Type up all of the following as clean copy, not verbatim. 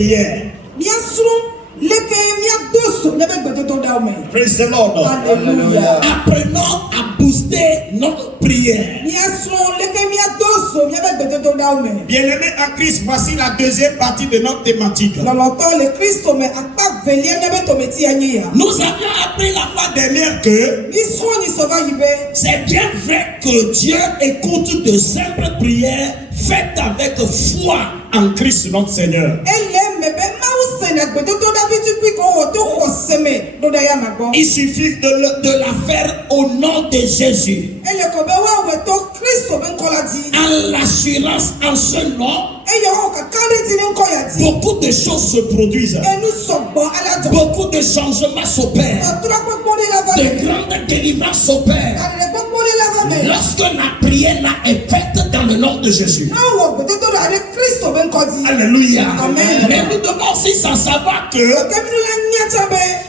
prière. Praise the Lord. Alléluia. Apprenons à booster notre prière. Bien-aimés en Christ, voici la deuxième partie de notre thématique. Nous avions appris la fois dernière que c'est bien vrai que Dieu écoute de simples prières faites avec foi en Christ notre Seigneur. Il suffit de la faire au nom de Jésus. En l'assurance en ce nom, beaucoup de choses se produisent. Beaucoup de changements s'opèrent. De grandes délivrances s'opèrent. Lorsque la prière là est faite dans le nom de Jésus. Alléluia. Amen. Mais nous devons aussi s'en savoir que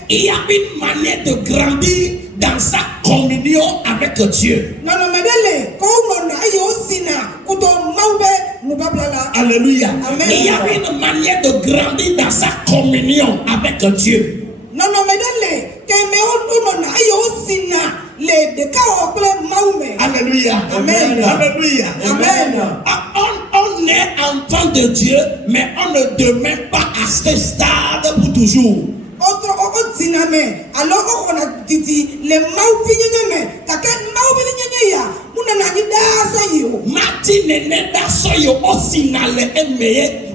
il y a une manière de grandir dans sa communion avec Dieu. Alléluia. Amen. Il y a une manière de grandir dans sa communion avec Dieu. Alléluia. Amen. Alléluia. Amen. On est enfant de Dieu, mais on ne demeure pas à ce stade pour toujours.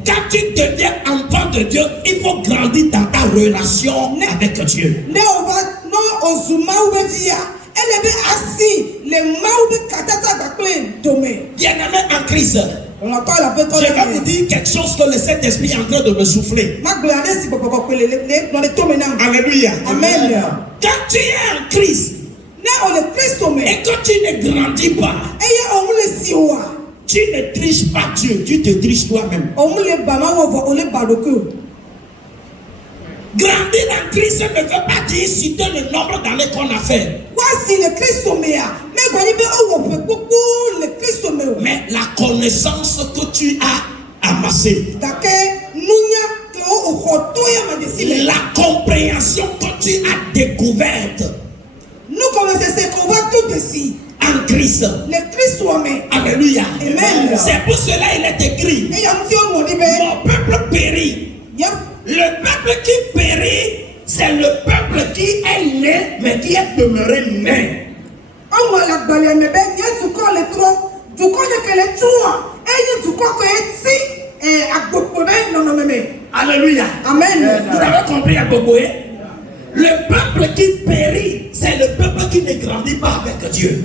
Quand tu deviens enfant de Dieu, il faut grandir dans ta relation avec Dieu. Bien-aimé en Christ, je vais vous dire quelque chose que le Saint-Esprit est en train de me souffler. Alléluia. Amen. Quand tu es en Christ et que tu ne grandis pas, tu ne triches pas Dieu, tu te triches toi-même. Grandir en Christ ne veut pas dire citer le nombre d'années qu'on a fait. Mais la connaissance que tu as amassée, la compréhension que tu as découverte en Christ. Alléluia. Amen. C'est pour cela qu'il est écrit: mon peuple périt. Le peuple qui périt, c'est le peuple qui est né, mais qui est demeuré né. Alléluia. Amen. Vous avez compris à Boboé? Le peuple qui périt, c'est le peuple qui ne grandit pas avec Dieu.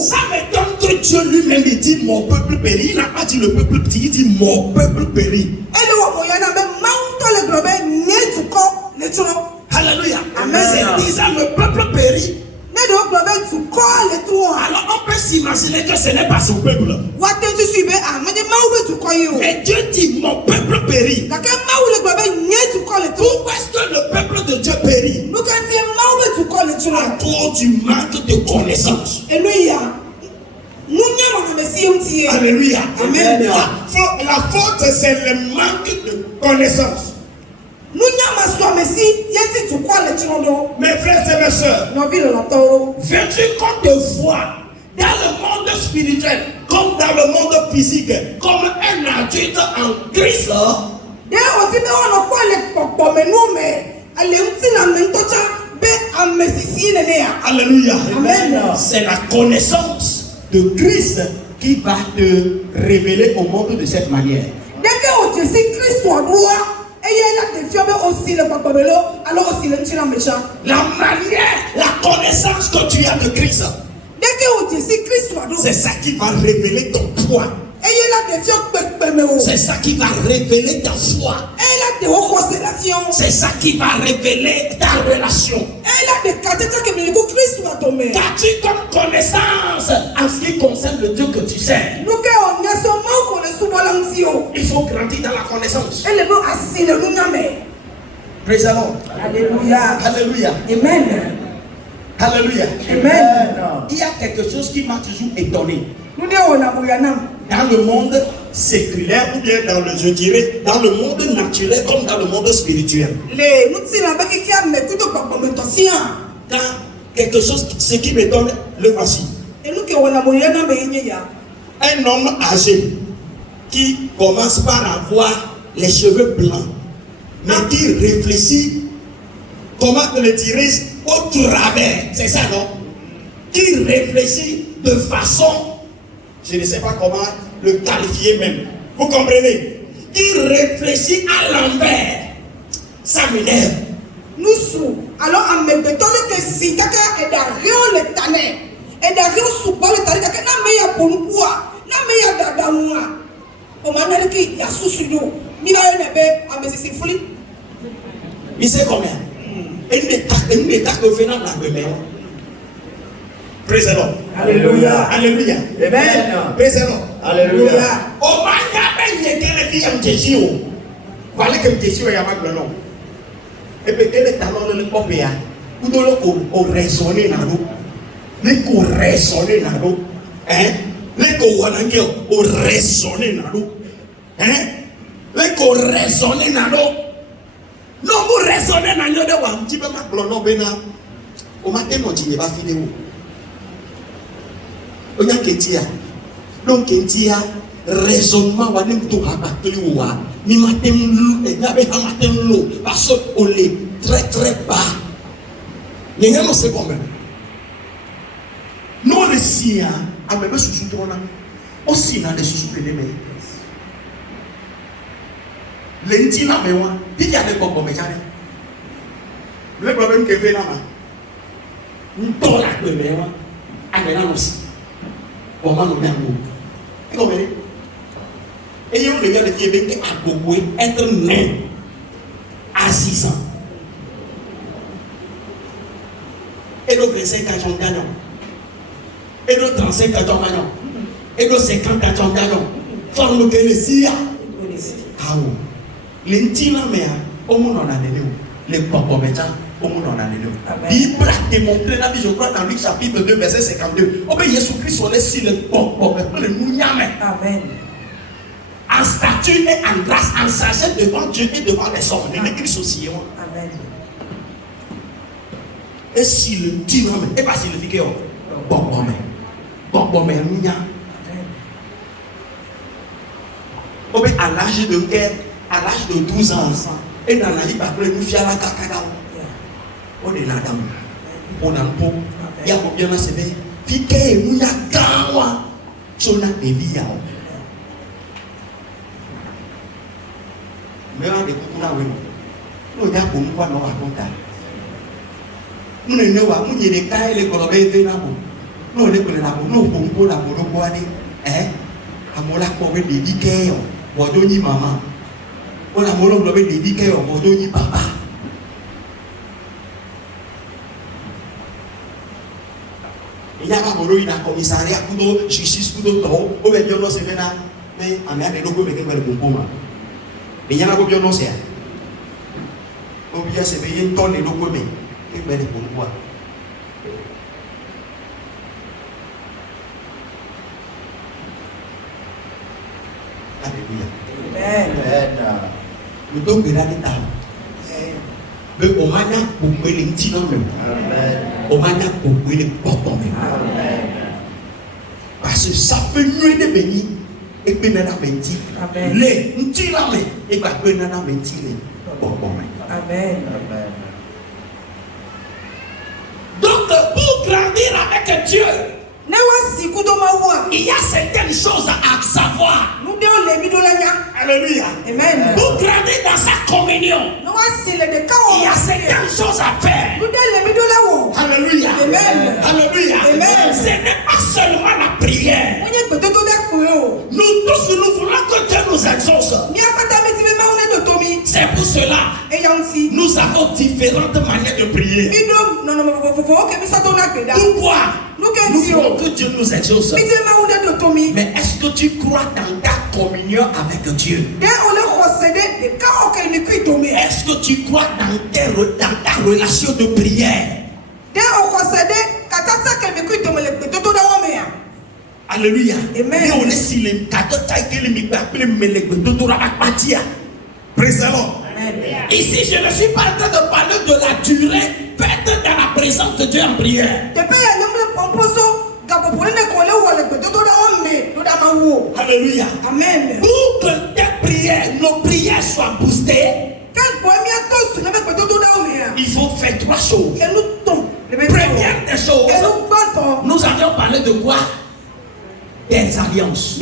Ça m'étonne que Dieu lui-même dit mon peuple périt. Il n'a pas dit le peuple petit, il dit mon peuple périt. Alléluia. Amen. C'est disant le peuple périt. Alors on peut s'imaginer que ce n'est pas son peuple. Mais Dieu dit mon peuple périt. Pourquoi est-ce que le peuple de Dieu périt? À cause du manque de connaissance. Alléluia. Amen. La faute, c'est le manque de connaissance. Mes frères et mes soeurs, veux-tu qu'on te voit dans le monde spirituel comme dans le monde physique, comme un adulte en Christ? Alléluia. Amen. C'est la connaissance de Christ qui va te révéler au monde de cette manière. La manière, la connaissance que tu as de Christ, c'est ça qui va révéler ton poids. C'est ça qui va révéler ta foi. C'est ça qui va révéler ta relation. Qu'as-tu comme connaissance en ce qui concerne le Dieu que tu sais? Il faut grandir dans la connaissance. Praise the Lord. Alléluia. Alléluia. Amen. Alléluia. Amen. Il y a quelque chose qui m'a toujours étonné. Nous disons, Dans le monde, séculaire ou bien dans le, je dirais, dans le monde naturel comme dans le monde spirituel. Quand quelque chose, ce qui me donne, le voici. Un homme âgé qui commence par avoir les cheveux blancs, mais qui réfléchit, comment le dirais-je, au travers, c'est ça non? Qui réfléchit de façon, je ne sais pas comment le qualifier même, vous comprenez? Qui réfléchit à l'envers, ça m'énerve. Nous sommes alors en me béton que si quelqu'un est derrière le tanné, et derrière sous le tanné, quelqu'un n'a meilleur pour nous, n'a meilleur dans moi. Au moment où il y a sous nous, il va y avoir un peu de folie. Il sait combien? Il n'est pas que venant dans le même. Praise the Lord. Alléluia. Alléluia. Amen. Praise the Lord. Alléluia. Au moment où il y a quelqu'un qui est voilà que je suis à Magdalon. Et puis, quel est le talent de l'Opéa? Où on raisonne dans l'eau. Les qu'on raisonne dans l'eau. Hein? Les qu'on raisonne dans l'eau. Hein? Les qu'on raisonne dans l'eau. Non, vous raisonnez dans l'eau de un petit peu Magdalon. Au matin, on dit, il va finir où? On a qu'un donc, il y a raisonnement, on a tout à battre. Ni matin l'eau, parce qu'on est très très bas. Mais nous c'est quand même. Nous les siens, à même sous aussi dans les sous les mains. Lentina mais moi, il y a des bonbons mais jamais. Le problème que fait là, nous tournons la queue mais moi, à maintenant aussi. Comment nous mettons? Vous comprenez? Et il y a des gens qui ont être né à 6 ans. Et donc 25 ans, ils ont gagné. Et donc 35 ans, ils ont gagné. Et donc 50 ans, ils ont gagné. Forme nous connaissons. Ah oui. Les petits là, mais au monde en a donné. Les papas médecins, au monde en a donné. La Bible a démontré, je crois, dans Luc chapitre 2, verset 52. Oh, mais Jésus-Christ, on est sur les papas, le mouillame. Amen. En statut et en grâce, en sagesse devant Dieu et devant les hommes. Le Christ aussi. Amen. Et si le tyran, et pas si le figure, bon, mais, à l'âge de guerre, à l'âge de 12 ans, et dans la vie, après, nous fions la caca. On est là-dedans. On a un pot. Il y a combien de CV? Piqué, nous y a gawa. Sur la vie. Mais on a des coups là, oui. Nous avons pour nous raconter. Nous ne pas, nous les cas et les colobés de l'abo. Nous les collègues d'abo, nous pour la bourgogne, à mon la corée des diquets, ou d'oni maman. On a mon globé des diquets, ou d'oni papa. Il y a un commissariat, un justice, un autre, au milieu de l'Océan, mais à mes locaux, mais qui me le comprend. Mais il y a un peu de l'Océan. Au milieu, c'est bien une tonne de locaux, mais qui me le comprend. Alléluia. Amen. Nous devons regarder ça. Mais on m'a dit pour que les petits hommes, on m'a dit pour que les papas. Parce que ça fait nuit de béni et puis n'a pas menti. Les petits hommes et pas que n'a pas menti les papas. Amen. Donc pour grandir avec Dieu, il y a certaines choses à savoir. Alléluia. Amen. Pour grandir dans sa communion, il y a certaines choses à faire. Alléluia. Amen. Alléluia. Amen. Ce n'est pas seulement la prière. Nous tous, nous voulons que Dieu nous exauce. C'est pour cela nous avons différentes manières de prier. Pourquoi? Nous voulons que Dieu nous exauce. Mais est-ce que tu crois dans ta communion avec Dieu? Est-ce que tu crois dans ta relation de prière? Alléluia. Amen. Et on est si les cadeaux taillés, les micraples, mais les gouttes à présent. Ici, je ne suis pas en train de parler de la durée faite dans la présence de Dieu en prière. Alléluia. Amen. Pour que tes prières, nos prières soient boostées, il faut faire trois choses. Première des choses, nous avions parlé de quoi? Des alliances.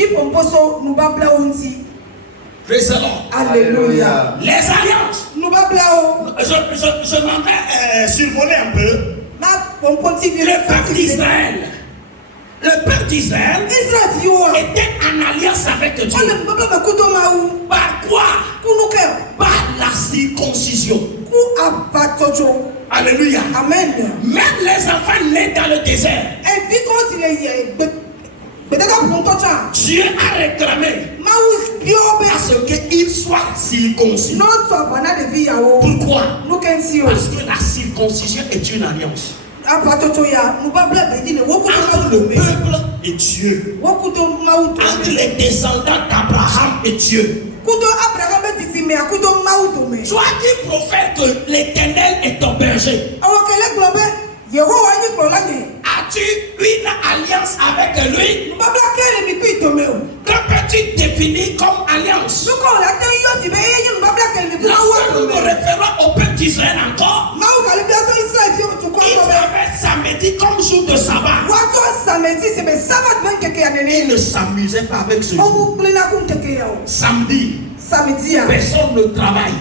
Praise the Lord. Alléluia. Les alliances. Je m'en vais survoler un peu. Le peuple d'Israël. Le peuple d'Israël était en alliance avec Dieu. Par quoi? Par la circoncision. Alléluia. Amen. Même les enfants nés dans le désert, Dieu a réclamé à ce qu'ils soient circoncis. Pourquoi? Parce que la circoncision est une alliance entre le peuple et Dieu, entre les descendants d'Abraham et Dieu. Toi qui prophètes que l'Éternel est ton berger, as-tu une alliance avec lui? Que peux-tu définir comme alliance? Lorsque nous nous référons au peuple d'Israël encore, ils avaient samedi comme jour de sabbat. Ils ne s'amusaient pas avec ce jour. Samedi, personne ne travaille.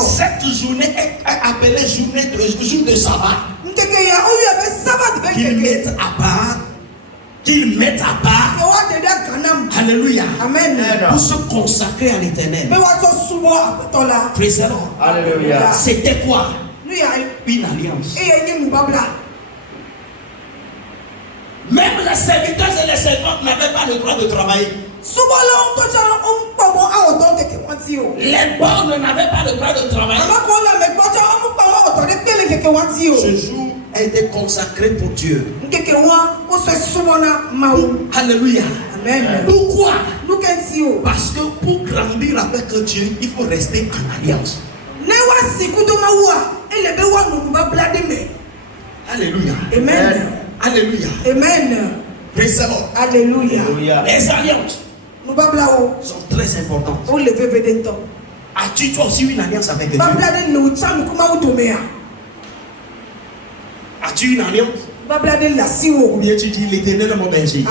Cette journée est appelée jour de sabbat. Qu'ils mettent à part. Alléluia. Amen. Pour se consacrer à l'Éternel. Alléluia. C'était quoi? Une alliance. Même les serviteurs et les servantes n'avaient pas le droit de travailler. Les bornes n'avaient pas le droit de travailler. Ce jour a été consacré pour Dieu. Alléluia. Amen. Pourquoi? Parce que pour grandir avec Dieu, il faut rester en alliance. Alléluia. Amen. Alléluia. Amen. Praise the Lord. Alléluia. Les alliances sont très importantes. As-tu toi aussi une alliance avec Dieu? As-tu une alliance? Ou bien tu dis l'Éternel est mon berger?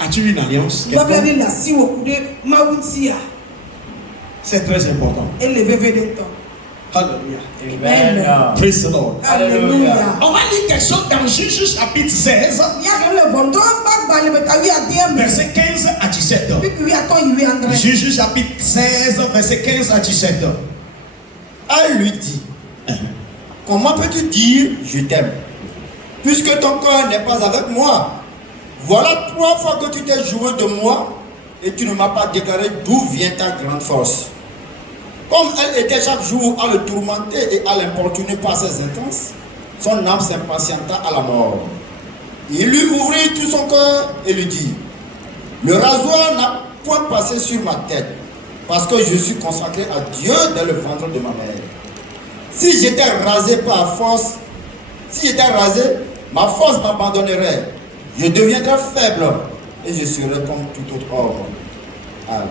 As-tu une alliance? C'est très important. Alléluia. Amen. Praise the Lord. Alléluia. On va lire quelque chose dans Juge chapitre 16, verset 15 à 17. Juge chapitre 16, verset 15 à 17. Elle lui dit, comment peux-tu dire je t'aime, puisque ton cœur n'est pas avec moi? Voilà 3 fois que tu t'es joué de moi et tu ne m'as pas déclaré d'où vient ta grande force. Comme elle était chaque jour à le tourmenter et à l'importuner par ses intenses, son âme s'impatienta à la mort. Il lui ouvrit tout son cœur et lui dit, le rasoir n'a point passé sur ma tête, parce que je suis consacré à Dieu dès le ventre de ma mère. Si j'étais rasé par force, ma force m'abandonnerait. Je deviendrais faible et je serais comme tout autre homme. Amen.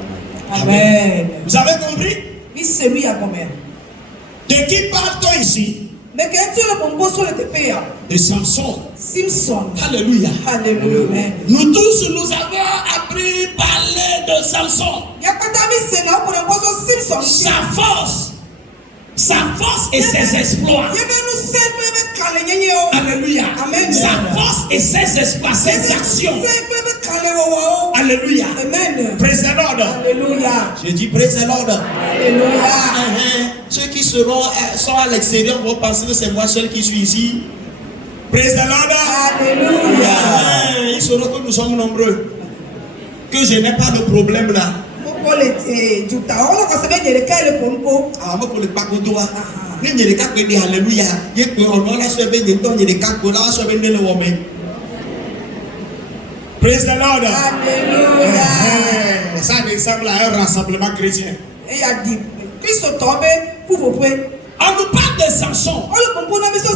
Amen. Vous avez compris? De qui parle-t-on ici? De Samson. Alléluia. Alléluia. Nous tous, nous avons appris à parler de Samson. Sa force et ses exploits. Alléluia. Amen. Sa force et ses exploits, ses actions. Alléluia. Amen. Praise the Lord. Alléluia. Je dis praise the Lord. Alléluia. Ceux qui sont à l'extérieur vont penser que c'est moi seul qui suis ici. Praise the Lord. Alléluia. Ils sauront que nous sommes nombreux. Que je n'ai pas de problème là. Alléluia. Praise the Lord. Alléluia. Ça un exemple à un rassemblement chrétien. Et il y a dit, Christ est tombé pour vous prêter. On nous parle de Samson. Nous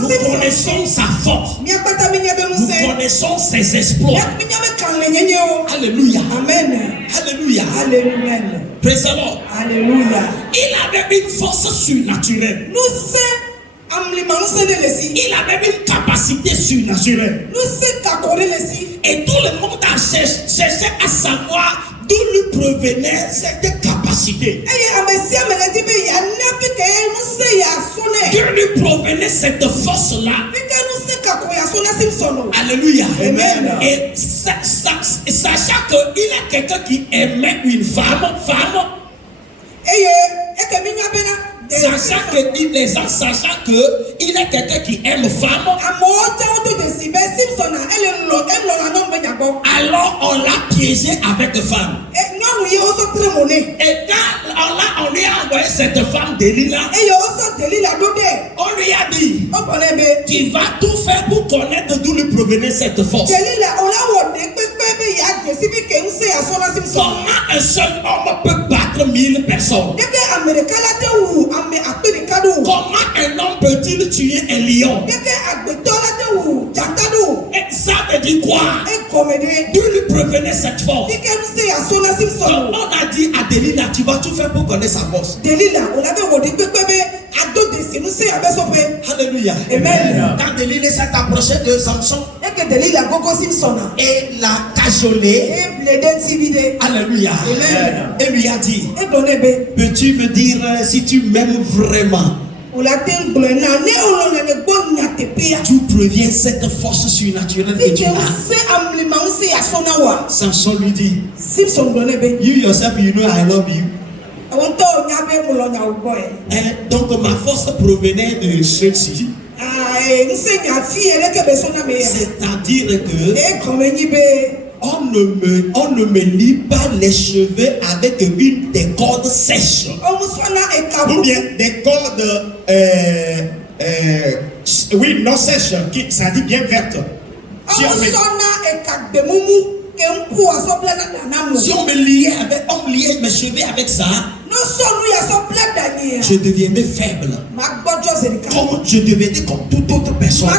connaissons sa force. Nous connaissons ses exploits. Alléluia. Amen. Alléluia. Alléluia. Praise the Lord. Alléluia. Il avait une force surnaturelle. Il avait une capacité surnaturelle. Et tout le monde a cherché à savoir d'où lui provenait cette capacité. D'où lui provenait cette force-là. Alléluia. Amen. Et sachant qu'il est quelqu'un qui aimait une femme. Sachant qu'il est quelqu'un qui aime femme, alors on l'a piégé avec femme. Et quand on lui a envoyé cette femme Delilah, on lui a dit, tu vas tout faire pour connaître d'où lui provenait cette force. Comment un seul homme peut battre 1000 personnes? Comment un homme peut-il tuer un lion? Et ça veut dire quoi? D'où lui provenait cette force? Donc on a dit à Delilah, tu vas tout faire pour connaître sa force. Alléluia. Amen. Quand Delilah s'est approché de Samson et l'a cajolé, alléluia, Amen. et lui a dit, peux-tu me dire si tu m'aimes vraiment? D'où provient cette force surnaturelle que tu as? Samson lui dit, you yourself, you know I love you. Et donc ma force provenait de ceci. C'est-à-dire que on ne me lie pas les cheveux avec une des cordes sèches. Ou bien des cordes oui, non sèches, ça dit bien vertes. Si on me liait mes cheveux avec ça, je deviendrais faible. Comme je deviendrais comme toute autre personne.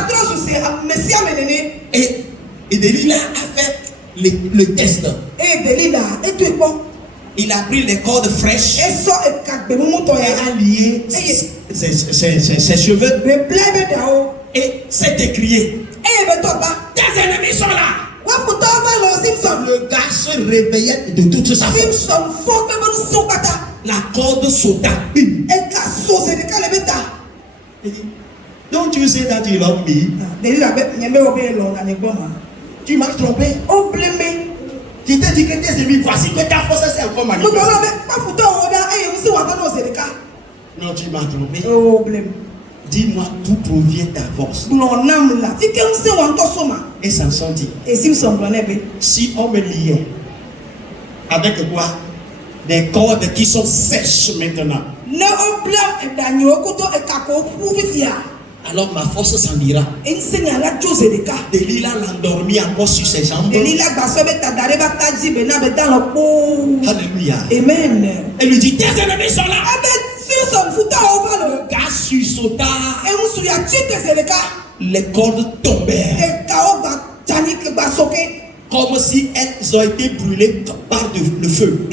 Et Delilah a fait le test. Il a pris les cordes fraîches et a lié ses cheveux et s'est écrié. Tes ennemis sont là. Le gars se réveillait de toute sa force. La corde sauta. Il dit, don't you say that you love me? Tu m'as trompé. Tu t'es dit que tes ennemis, voici que ta force c'est encore manifestée. Non, tu m'as trompé. Dis-moi d'où provient ta force. Et Samson dit, si on me liait avec quoi? Des cordes qui sont sèches maintenant, alors ma force s'en ira. Delilah l'endormit encore sur ses jambes. Alléluia. Amen. Elle lui dit, tes ennemis sont là. Le gars sursauta. Les cordes tombèrent. Comme si elles ont été brûlées par le feu.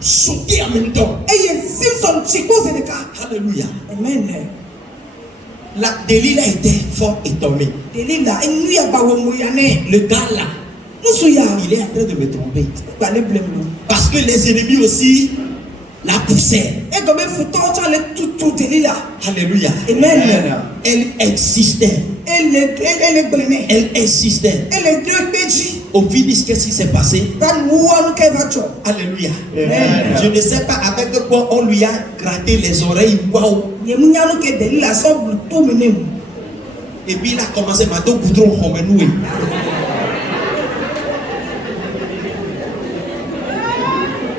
Sauter en même temps. Alléluia. Amen. La Delilah était fort étonnée. Le gars là, il est en train de me tromper. Parce que les ennemis aussi la poussaient. Alléluia. Amen. Elle insistait. Elle insistait. Au finish, qu'est-ce qui s'est passé? Alléluia. Amen. Je ne sais pas avec quoi on lui a gratté les oreilles. Wow. Et puis il a commencé à dire goudron homenoué.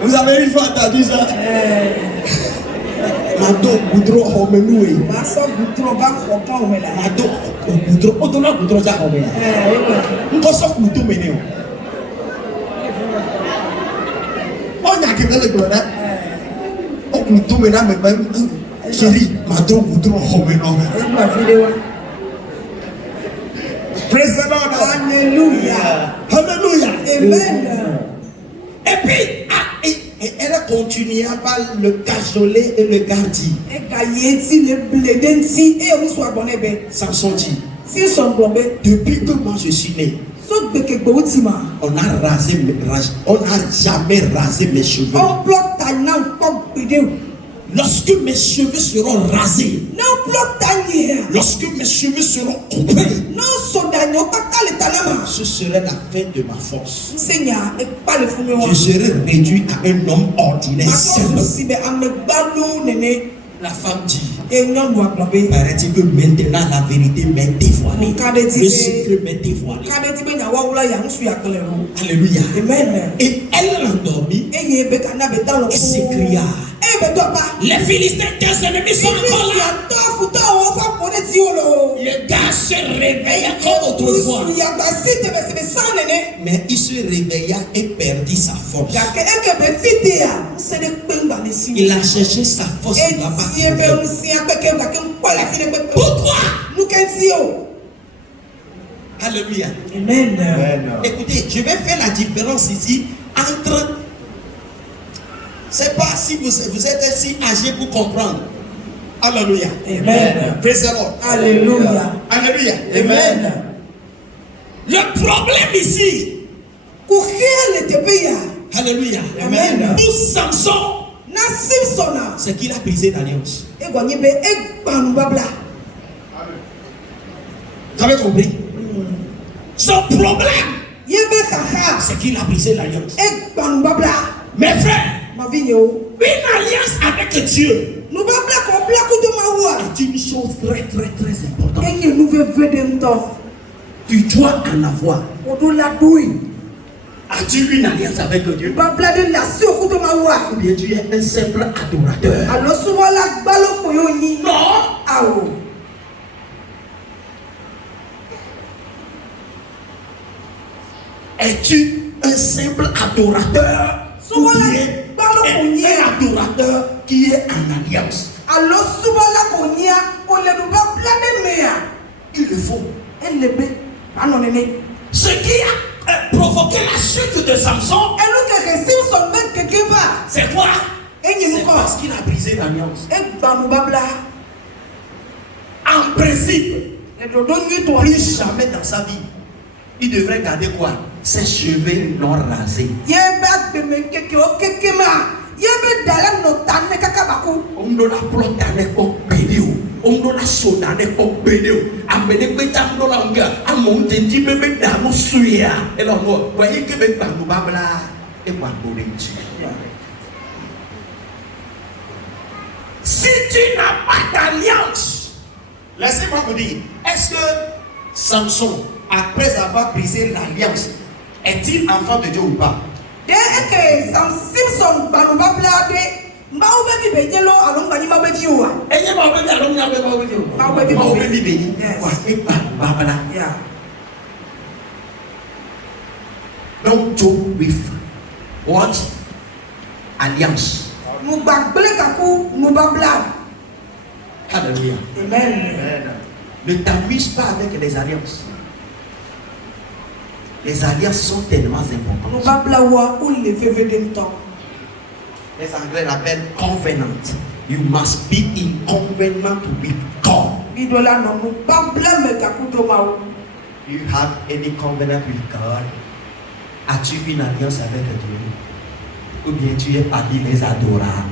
Vous avez une fois entendu ça? Mado Goudron Homenoué. Maso Goudron va croquant au mélange. Mado Goudron. On donne Goudron ça Homé. On consomme Goudron Ménéo. On a quelqu'un de Goudron. On Goudron Ménéo, mais même chérie, Mado Goudron Homenoué. Ma vidéo. Praise the Lord. Alléluia. Hallelujah. Amen. Et puis, elle a continué par le cajoler et le garder. Et Kayeti le blédenti et on soit bonne bé. Samson dit, Si son blobé. depuis que moi je suis né, Sauf de quelque boutima. on n'a jamais rasé mes cheveux. On bloque ta nan comme vidéo. Lorsque mes cheveux seront rasés, Non bloque ta nière. lorsque mes cheveux seront coupés, Non sodanyo kaka le tanama. ce serait la fin de ma force. Seigneur et pas le fumé. Je serai réduit à un homme ordinaire Attends, simple. si ben ame balou néné. La femme dit, Et non doit blobé. paraît-il que maintenant la vérité m'est dévoilée. Quand elle dit- Le secret m'est dévoilé. Quand tu ben ya wawula ya nsu ya kelero. Alléluia. Amen. Et elle l'endormit Et ye be kana be dans le. et s'écria, Eh ben toi pas. les Philistins, tes ennemis sont encore là. Le gars se réveilla comme autrefois. Mais il se réveilla et perdit sa force. Il a cherché sa force là-bas. Pourquoi? Alléluia. Amen. Écoutez, je vais faire la différence ici entre. C'est pas si vous êtes si âgé pour comprendre. Alléluia. Amen. Praise the Lord. Alléluia. Alléluia. Amen. Le problème ici. Alléluia. Amen. Pour Samson, c'est qu'il a brisé l'alliance. Vous avez compris? Son problème, c'est qu'il a brisé l'alliance. Mes frères, une alliance avec Dieu est une chose très très très importante. Tu dois en avoir. As-tu une alliance avec Dieu? Ou bien tu es un simple adorateur? Non. Es-tu un simple adorateur? Ou bien un adorateur qui est en alliance? Il le faut. Ce qui a provoqué la chute de Samson, c'est quoi? C'est parce qu'il a brisé l'alliance. En principe, plus jamais dans sa vie, il devrait garder quoi? Ses cheveux non rasés. On doit plotter pour bénir. On doit sonner pour bénir. Amener pétam dans l'anga. À monter dit bébé d'amour suya. Et là, vous voyez que bébé nous babla et quoi pour si tu n'as pas d'alliance, laissez-moi vous dire, est-ce que Samson, après avoir brisé l'alliance, est-il enfant de Dieu ou pas? Don't joke with what? Alliance. Alléluia. Amen. Ne t'amuse pas avec les alliances. Les alliances sont tellement importantes. Les Anglais l'appellent covenant. You must be in covenant with God. You have any covenant with God? As-tu une alliance avec Dieu? Ou bien tu es parmi les adorateurs?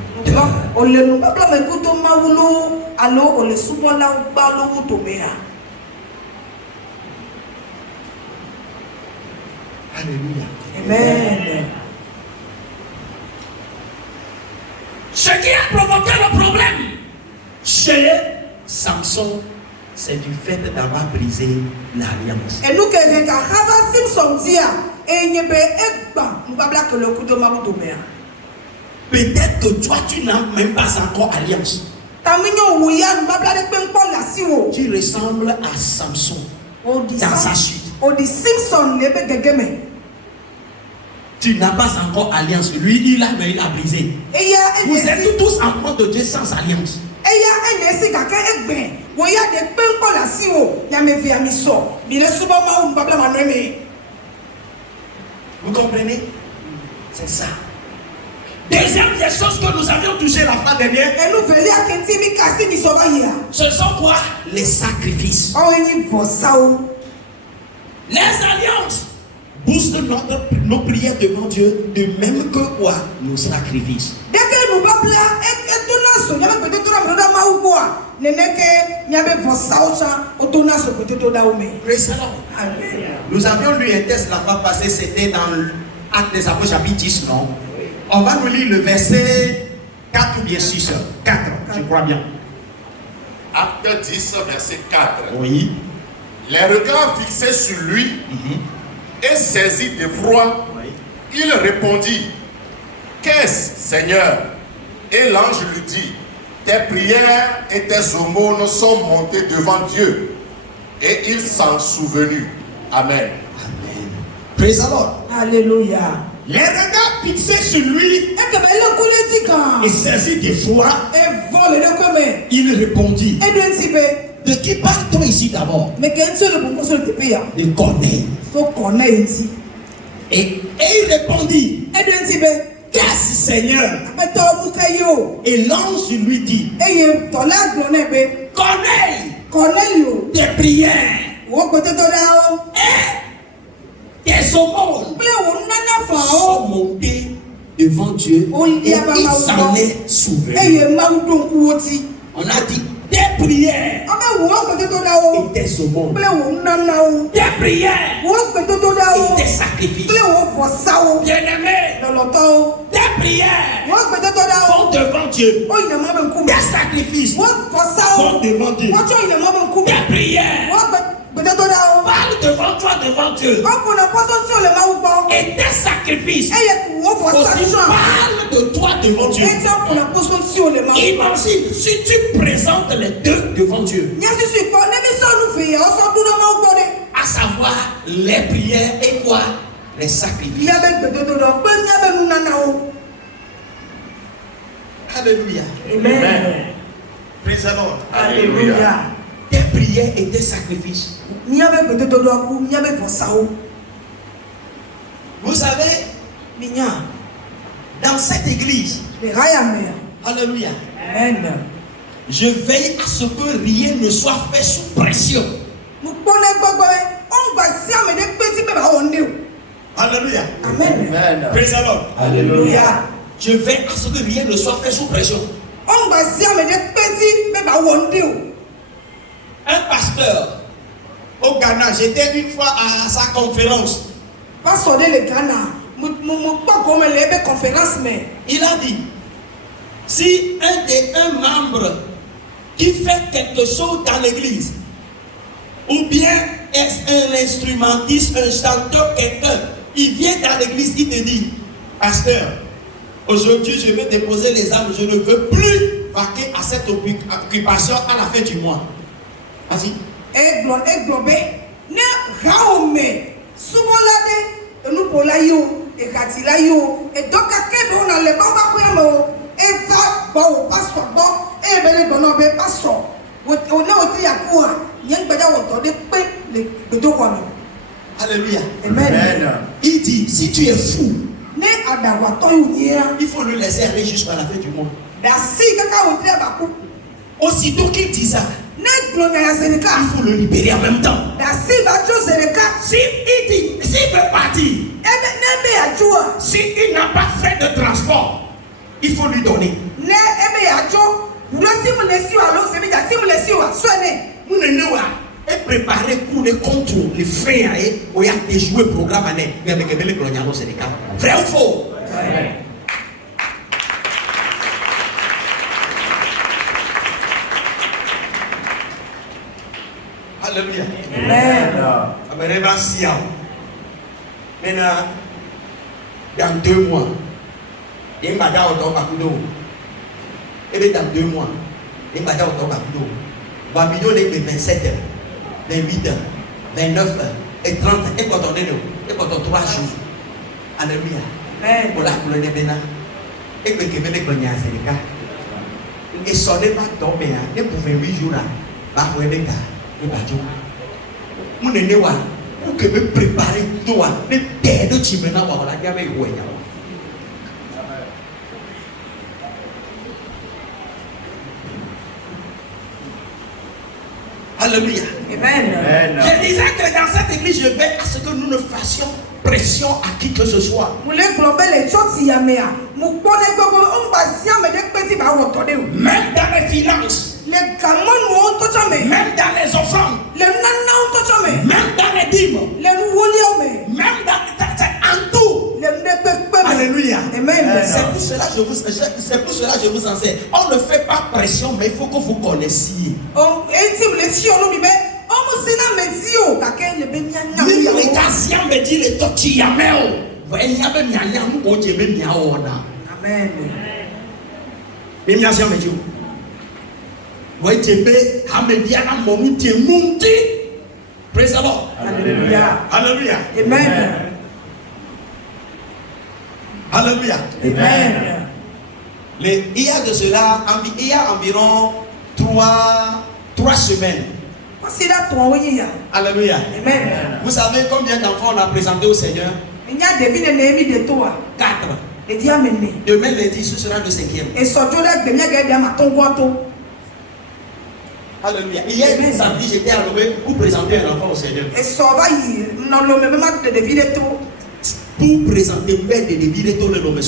Alléluia. Amen. Ce qui a provoqué le problème chez Samson, c'est du fait d'avoir brisé l'alliance. Et nous que Simpson dit, et n'y Peut-être que toi tu n'as même pas encore alliance. Tu ressembles à Samson dans sa chute. Tu n'as pas encore alliance. Lui, il a, mais il a brisé. Vous êtes tous enfants de Dieu sans alliance. Vous comprenez? C'est ça. Deuxième des choses que nous avions touché la fois dernière, ce sont quoi? Les sacrifices. Les alliances boostent nos prières devant Dieu, de même que quoi? Nos sacrifices. Nous avions lu un texte la fois passée, c'était dans l'Acte des Apôtres chapitre 10, non? On va nous lire le verset 4 ou bien 6, 4, je crois bien. Acte 10, verset 4. Oui. Les regards fixés sur lui et saisi d'effroi, il répondit: Qu'est-ce, Seigneur? Et l'ange lui dit: Tes prières et tes aumônes sont montées devant Dieu, et il s'en souvenu. Amen. Amen. Praise the Lord. Alléluia. Les regards fixés sur lui et saisi d'effroi, il répondit: De qui parle-t-on ici d'abord? De Corneille. Et il répondit: Qu'est-ce, Seigneur? Et l'ange lui dit: Corneille, tes prières et tes aumônes sont montées devant Dieu et il s'en est souvenu. On a dit tes prières et tes aumônes, tes prières et tes sacrifices. Bien-aimés, tes prières sont devant Dieu, tes sacrifices sont devant Dieu, tes prières parle devant toi, devant Dieu, et tes sacrifices aussi parlent de toi devant Dieu. Imagine si tu présentes les deux devant Dieu, à savoir les prières et quoi? Les sacrifices. Alléluia. Amen. Praise the Lord. Alléluia. Tes prières et tes sacrifices. Vous savez, dans cette église, alléluia, je veille à ce que rien ne soit fait sous pression. Alléluia. Amen. Praise the Lord. Alléluia. Je veille à ce que rien ne soit fait sous pression. Un pasteur au Ghana, j'étais une fois à sa conférence. Il a dit: si un membre qui fait quelque chose dans l'église, ou bien est un instrumentiste, un chanteur, quelqu'un, il vient dans l'église, il te dit: pasteur, aujourd'hui je vais déposer les armes, je ne veux plus vaquer à cette occupation à la fin du mois. Vas-y. Alléluia. Amen. Il dit: si tu es fou, il faut le laisser aller jusqu'à la fin du mois. Aussitôt qu'il dit ça, il faut le libérer en même temps. Si il dit, s'il veut partir, s'il n'a pas fait de transport, il faut lui donner. Nous et préparer pour les contrôles, les frères, et il y a des jouets programmes année. Mais avec les coloniaux, c'est des cas. Vrai ou faux? Alléluia. Amen. Maintenant, dans 2 mois, il m'a dit au don Bakudo. Et bien dans 2 mois, Les batailles au Tokapudo. 20 millions, les 27 heures, 28 heures, 29 heures, et 30 heures, et quand on est là, et quand on 3 jours. Alléluia. Amen. Pour la couleur des bénins. Et que tu veux les cognacs, c'est le cas. Et son n'est pas tombé, et pour 28 jours là, bah, vous avez des cas, et bah, tout. Mon aîné, pour que me préparer toi, les terres de Chimena, voilà, il y avait eu. Alléluia. Amen. Je disais que dans cette église, je vais à ce que nous ne fassions pression à qui que ce soit. Vous voulez global les choses si y a mais vous connaissez pas on va si mais des petits bah vous attendez. Même dans les finances, Les gamins nous on touche mais. même dans les offrandes, Les nanas on touche mais. même dans les dîmes, Les nouveaux mais. même dans en tout. Les ne Alléluia. Amen. C'est pour cela que je vous enseigne. On ne fait pas pression, mais il faut que vous connaissiez. On intime les filles on nous mais on me sait na mesio kake le benya Même les nya. casiers me disent les tochiyameo. Il y a même un peu de Amen. même il y a un peu ouais, Djébé, Hamédiana, Momuti, Munti. Praise the Lord. Alléluia. Alléluia. Amen. Alléluia. Amen. Il y a de cela, il y a environ 3 semaines. C'est là ton oui. Alléluia. Amen. Vous savez combien d'enfants on a présenté au Seigneur? Il y a des vies de Néhémie de toi. 4. Les dieux amenés. Demain lundi, ce sera le 5e. Et surtout là, de bien gagner ma ton guanto. Alléluia. Hier, samedi, j'étais à Lomé pour présenter un enfant au Seigneur. Et ça va, non, le même acte de vie de tout. Pour présenter Père de David et tout le Lomé.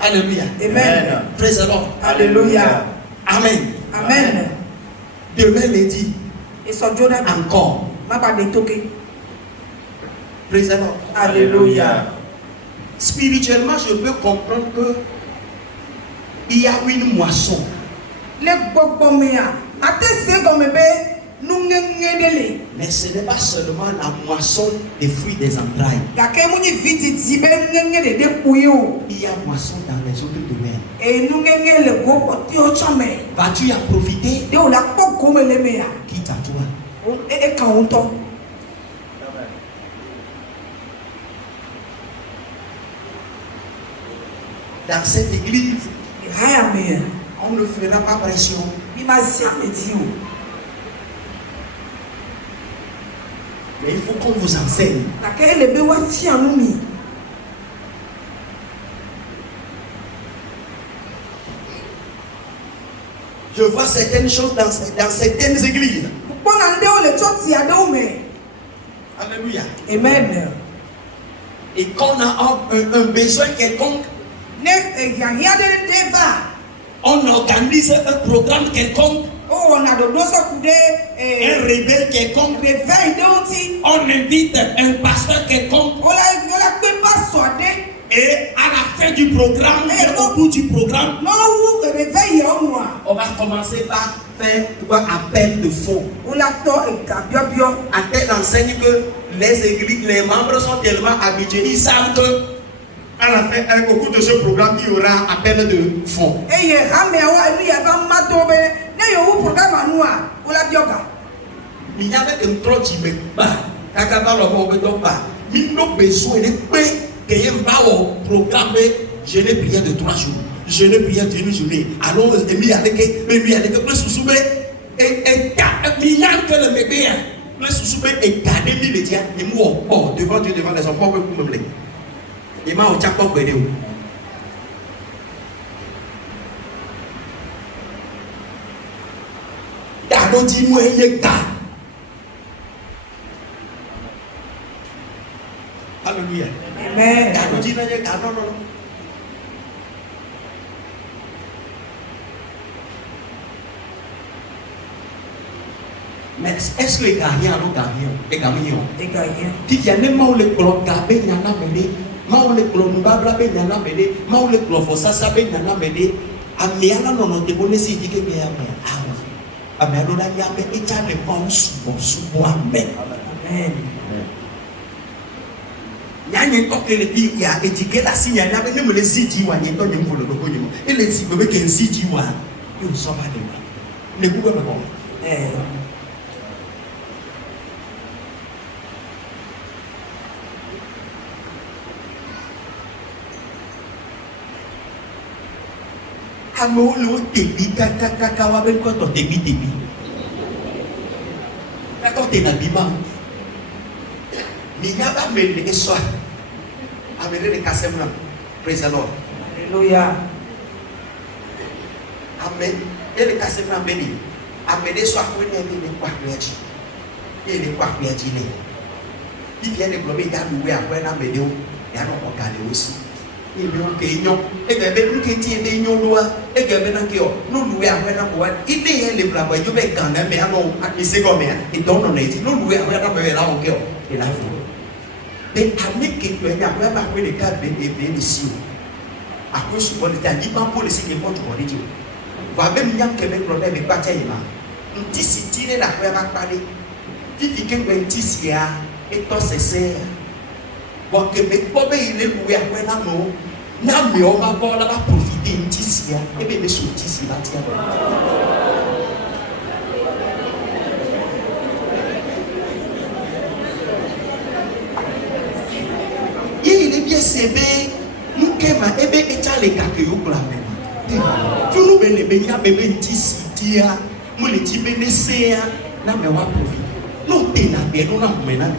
Alléluia. Amen. Praise the Lord. Alléluia. Amen. Amen. Demain lundi, Et surtout là, encore. ma pas de toquer. Praise the Lord. Alléluia. Spirituellement, je peux comprendre que il y a une moisson. Les boboméa. Ate c'est comme bébé, nous n'engedele. Mais ce n'est pas seulement la moisson des fruits des entrailles. Kake muni viti zibe n'engede de puyo. Il y a moisson dans les autres domaines. Et nous n'engele go poti o chame. Vas-tu en profiter? De o la pok comme le mea. Quitte à toi. Et quand on tombe. Dans cette église, Haya mea. on ne fera pas pression. Imazia medio. Mais il faut qu'on vous enseigne. Kake le be wa fi anumi. Je vois certaines choses dans certaines églises. Pourquoi n'ande o le choti adome? Alléluia. Amen. Et qu'on a un besoin quelconque, Ne yaya de deva. on organise un programme quelconque, Oh, on a de dos coude un réveil quelconque, réveil de outil. on invite un pasteur quelconque, On la peut pas sortir. et à la fin du programme, et au bout du programme, Non, ou réveil en moi. on va commencer par faire un appel de fonds. On la to et kabio. À telle enseigne que les églises, les membres sont tellement habitués, ils savent que à la fin, au cours de ce programme, il y aura appel de fonds. Et ramewa lui va matobe. Ne yo programme anua. On la bioga. Il y avait un trop de bah, kakaba le bon béton bah, il n'a besoin de paix que y ait un programme. Je n'ai prié de 3 jours, je n'ai prié d'une journée. Alors, il y a des plus sous et il y a que le bébé, plus sous et garder les diables et moi, devant Dieu, devant les enfants, pour me plaire. Et m'a au tchako bédé. Dado dis-moi, il est tard. Alléluia. Amen. Dado dis-moi, il est tard. Non, non, non. Mais est-ce que les gagnants ont gagné? Les gagnants. Et gagné. Qui viennent même où les gros gabés n'y en a mené, où les gros noubabla n'y en a mené, où les gros fossassa n'y en a mené, à Miana non on te connaît si dit que bien à Miana y a mais et t'as les bons sous amen. Amen. Nyanye toke le bi ya étiquette la signe na me les zidi wa nyeto nyembo le ko nyemo. Et les si bébé que zidi wa, yo so ba de. Ne pouvez pas. Amo lu tebi kaka waben ko to tebi. Kaka te na bima. Ni nyaba men ne so. Amene de kasemna. Praise the Lord. Hallelujah. Amen. Ele kasemna beni. Amene so akwene ni kwa kwechi. Ele kwa kwechi ni. If you are the glory that we are when I'm with you, you are not going to see. If you are going to see the new law, if you are going to go, no, we are when I'm one. If they are living like you make gun, and me, I know, at least go man, it don't know it. No, we are when I'm going to go. Enough. Then I make it when I'm when the cat be see. I push for the time, you can't policy in what you do. But when young Kevin Brother, the Patayma, this is Tina, where I'm party. If you can wait this year. Eto sese wa kebe bobe ile luwe akwena no na me o ba bola ba profit ntisia ebe be so tisi lati ya ile bi sebe nkema ebe etale kake yokula me tunu be le be nya bebe ntisi dia mo le ti be ne se ya na me wa profit no tena be no na mena.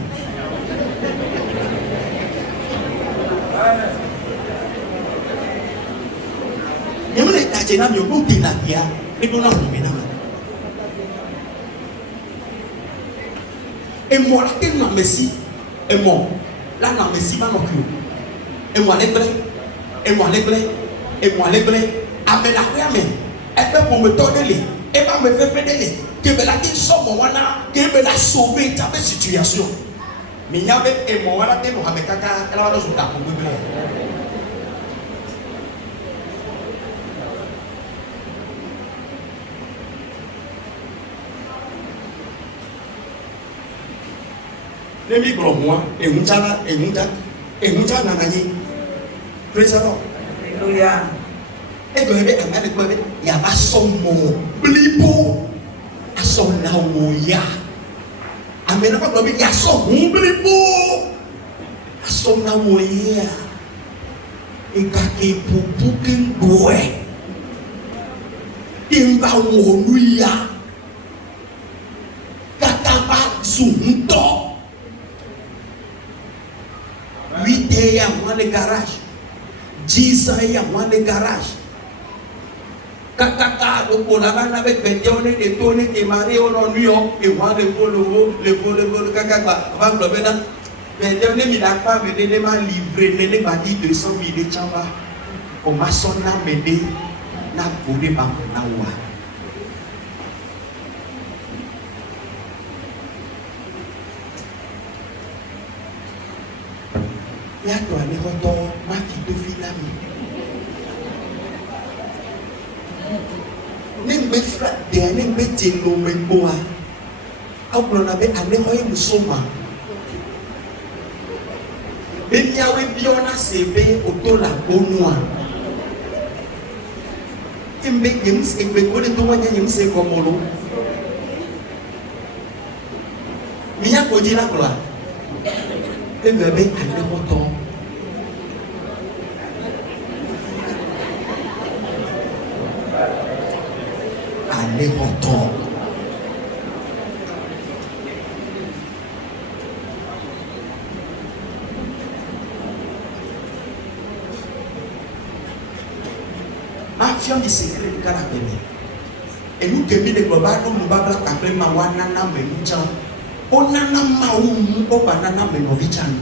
Yemule taje na mi o tena bia e no na mena. E mo la te na mesi e mo la na mesi ba no kio. E mo alegre amena ko amen. E pe mo me to dele e ba me fefe dele. Que me la dit somme wana que me la sauver ta situation mais y avait et moi wana te no ha kaka ela wa zo ta ko bebe le mi gro moi e unta na nani praise the Lord. Hallelujah. E go ebe amane ko ebe ya ba somo blipo aso na wo ya amena pa do bi aso humblipo aso na wo ya e ka ke pupuke ngoe imba wo nu ya katapa sunto wite ya mwane garage jisa ya mwane garage kaka do la bana be petione de tone de mari ono nuyo e wa le volo kaka ba va bena petione mi la pa be de ma livrer ne ba di 200,000 de chamba o ma sonna mede na bode ba na wa ya to ani hoto ma fi do filami nengbe fra de nengbe telo mengoa au plona be ane hoye musoma be nyawe biona sebe otola bonua timbe yems egbe ko de to wanya yems e komolo miya ko jira kula be ane moto les montants. Afion di secret du caractère. Et nous que mi de global nous babla kapre ma wana na menja. Onana ma wu o banana menovichan.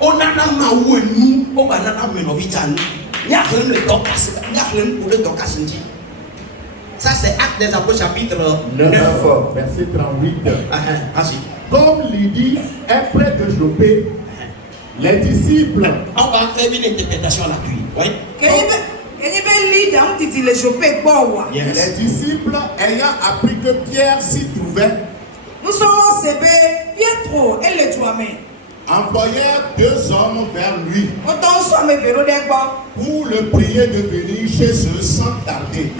Onana ma wu nu o banana menovichan. Ya ren le dokas, ya ren pour le dokas ndi. Ça c'est Actes des Apôtres chapitre 9, verset 38. Vas-y. Comme Lydie est près de Jopé, les disciples. On va faire une interprétation à l'appui. Oui. Les disciples ayant appris que Pierre s'y trouvait, nous sommes Pietro et le Tuamé. Envoyèrent 2 hommes vers lui pour le prier de venir chez eux sans tarder.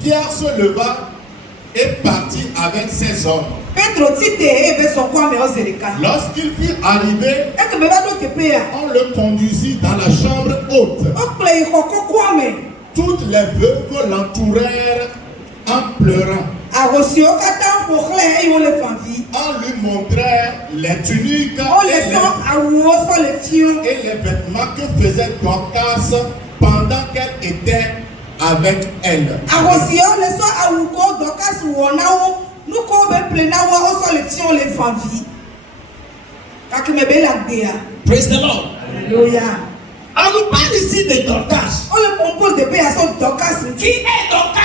Pierre se leva et partit avec ses hommes. Lorsqu'il fut arrivé, on le conduisit dans la chambre haute. Toutes les veuves l'entourèrent en pleurant. On lui montrait les tuniques et les vêtements que faisait Dorcas pendant qu'elle était avec elle. Praise the Lord. Hallelujah. On nous parle ici de Dorcas. Qui est Dorcas?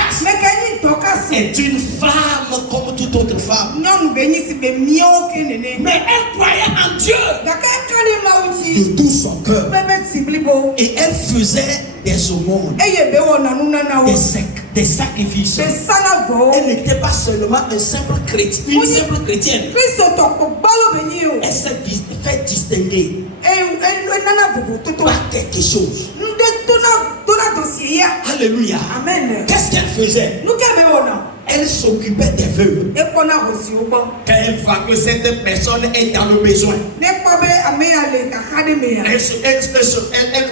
C'est une femme comme toute autre femme. Mais elle croyait en Dieu de tout son cœur. Et elle faisait des aumônes, des sacrifices. Elle n'était pas seulement une simple chrétienne. Elle s'est fait distinguer par quelque chose. Alléluia. Amen. Qu'est-ce qu'elle faisait? Elle s'occupait des veuves. Quand elle voit que cette personne est dans le besoin, elle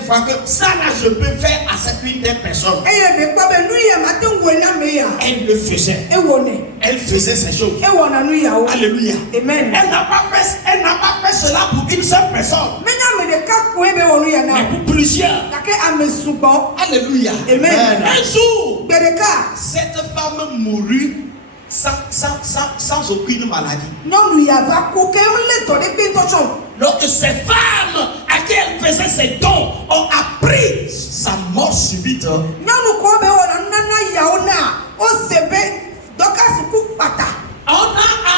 voit que ça là je peux faire à cette une telle personne. Elle le faisait. Elle faisait ces choses. Alléluia. Amen. Elle n'a pas fait cela pour une seule personne, mais pour plusieurs. Alléluia. Amen. Un jour, cette femme mourut sans aucune maladie. Lorsque ces femmes à qui elle faisait ses dons ont appris sa mort subite, on a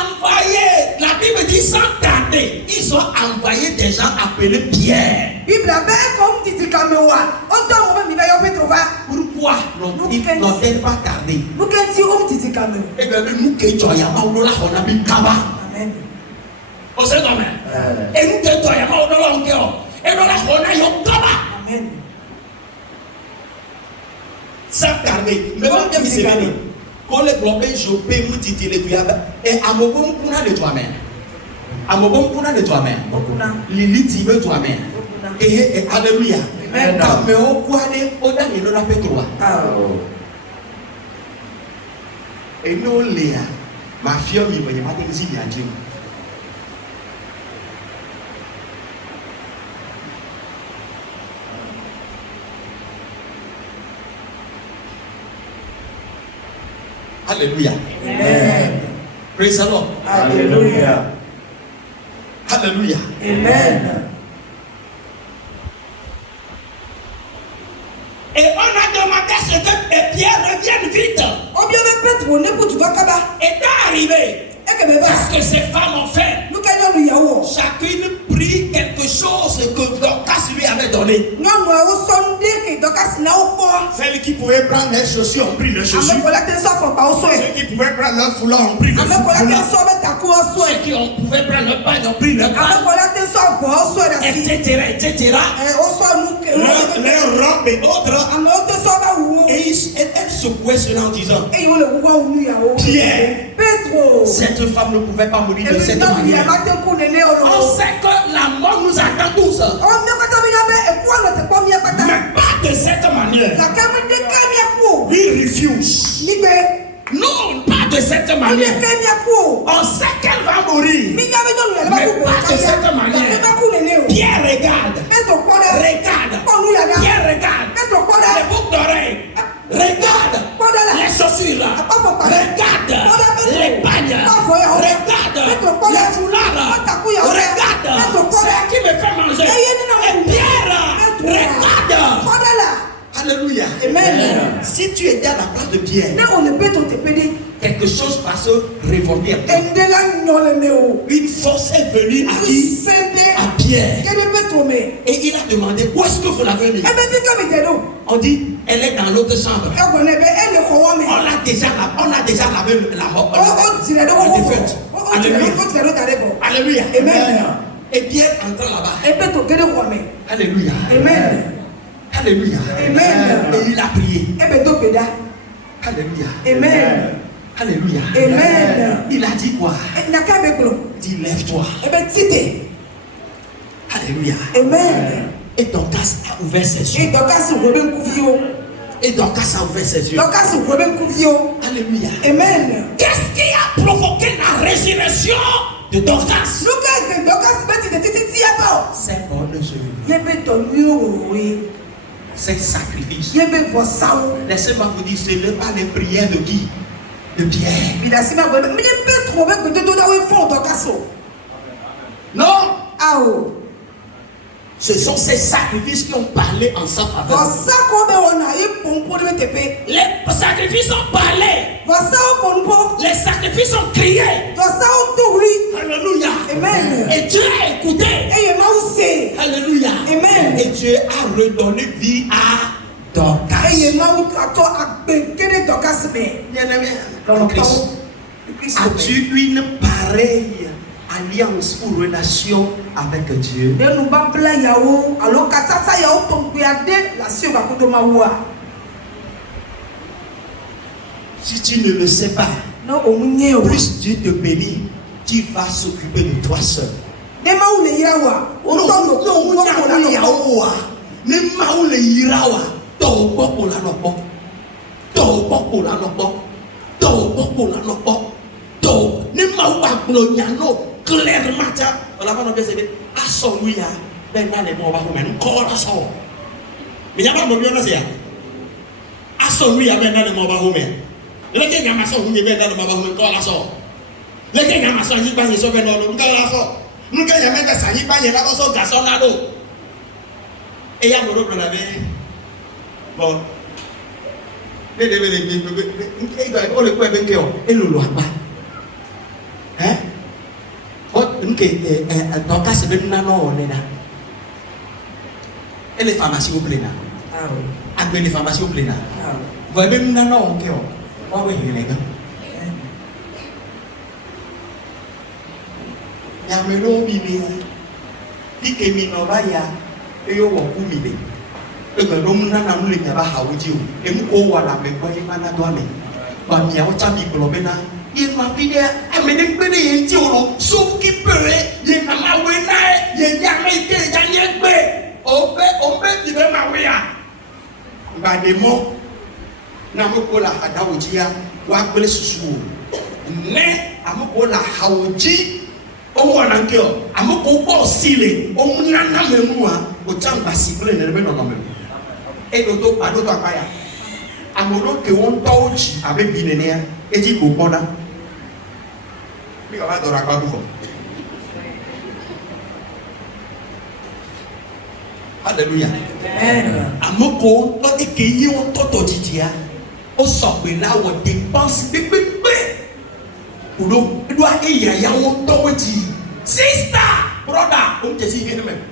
envoyé, la Bible dit sans tarder, ils ont envoyé des gens appelés Pierre. Pourquoi n'ont-elles pas tardé? Eh bien, nous qui sommes là, on a mis Kaba. On sait comment. Et nous qui sommes là, on a mis Kaba. Sans tarder. Mais on a mis ces bénis. Quand les globés, je peux vous dire les guyabes. Et à mon bon pour de toi-même. À mon bon pour de toi-même. Lili, tu veux toi-même. Et alléluia. Mais au quoi aller au dernier de la pétrole. Et nous, Léa, ma fille, il va y avoir des idées à Dieu. Alléluia. Amen. Praise the Lord. Alléluia. Alléluia. Amen. Et on a demandé à ce que Pierre revienne vite. Est arrivé. Parce que ces femmes ont fait. Chacune prit quelque chose que Dorcas lui avait donné. Celles qui pouvaient prendre leurs chaussures ont pris leurs chaussures. Ceux qui pouvaient prendre leur foulard ont pris leur foulard. Ceux qui pouvaient prendre leur pain ont pris leur pain. Etc. Leur robe et autres. Et elle secouait cela en disant: Pierre, cette femme ne pouvait pas mourir de cette manière. On sait que la mort nous attend tous. Mais pas de cette manière. We refuse. Non, pas de cette manière. On sait qu'elle va mourir. Mais pas de cette manière. Pierre regarde. Pierre regarde. Les boucles d'oreilles. Regarde les chaussures là. Regarde les pagnes. Regarde les foulards. Regarde ce qui me fait manger. Et Pierre, regarde. Alléluia. Amen. Si tu étais à la place de Pierre, quelque chose va se révolter. Une force est venue à Pierre. Et il a demandé: où est-ce que vous l'avez mis? On dit: elle est dans l'autre chambre. On a déjà lavé la mort. Alléluia. Amen. Et Pierre entra là-bas. Alléluia. Amen. Alléluia. Amen. Et il a prié. Alléluia. Amen. Alléluia. Amen. Il a dit quoi? Il n'a qu'à me glo. Il dit lève-toi. Eh bien, tite. Alléluia. Amen. Et Dorcas a ouvert ses Et yeux. Dorcas Robin Couvio. Et Dorcas a ouvert ses yeux. Dorcas Robin Couvio. Alléluia. Amen. Qu'est-ce qui a provoqué la résurrection de Dorcas? Lucas de Dorcas m'a dit de tite diabo. C'est bon de Jésus. Yebe tonyo oui. C'est sacrifice. Yebe vosao. Laissez-moi vous dire, ce n'est pas les prières de qui? De Pierre. Bidasima Robin. Mais yebe trouvé que de tout dans fond Dorcas. Non. Ah oh. Ce sont ces sacrifices qui ont parlé en sa faveur. Vossa comme on a eu pour le TP. Les sacrifices ont parlé. Vossa pour Les sacrifices ont crié. Vossa tout oui. Alléluia. Amen. Et Dieu a écouté. Et il m'a aussi. Alléluia. Amen. Et Dieu a redonné vie à Dorcas. Et il m'a aussi à quel Dorcas mais. Bien-aimé, Dans Christ. As-tu une pareille alliance ou relation avec Dieu? Et nous bambla yao. Alors katata yao pour regarder la suivre à côté de ma voix. Si tu ne le sais pas, Non, au moins plus Dieu te bénit, tu vas s'occuper de toi seul. Ne ma ou le yawa. O to lo clairement. On a pas bien c'est assolouia ben na le mo ba ko men ko la so. Mais il n'y a pas de bien là. Assolouia ben dans le mot bahoumen. Le qui n'a pas son ben dans le mot bahoumen ko la so. Le qui n'a pas son yi ba yi so ben dans le ko la so. Nous que y a même ça yi ba yi la ko so garçon na do. Et ya mo do la be. Bon. Le e do o le ko e ben ke o e lo lo agba. Hein? Donc, c'est même non, on est là. Et les pharmacies au plein. Après les pharmacies au plein. Vous voyez même non, ok. On va y aller. Il y a un melon bibé. Il y a un melon baya. Et yo wo kumile. E ga do mun na mu le nyaba hawuji o. E mu ko wala me ko yi mana do ame. Ba mi a o cha mi ko be na. Il m'a dit, amenez que des gens, sauf qui peut, il y a ma wena, il y a jamais été gagné, on peut vivre ma wea. Bah, des mots, Namokola Hadaoudia, Wakle Sou, mais Amokola Haouji, au Wananko, Amoko Sile, au Nana Memoa, au Tamba Sible, et le même. Et l'auto, pas d'autre appareil. Amono que on touch avec Binénia, et dit au Bona. Alléluia. Amoko, on est gagné au toto didia. On sort de là où on dépense des bébés. Ou donc, il doit y avoir un toto dit. Sister, brother, on te dit bien même.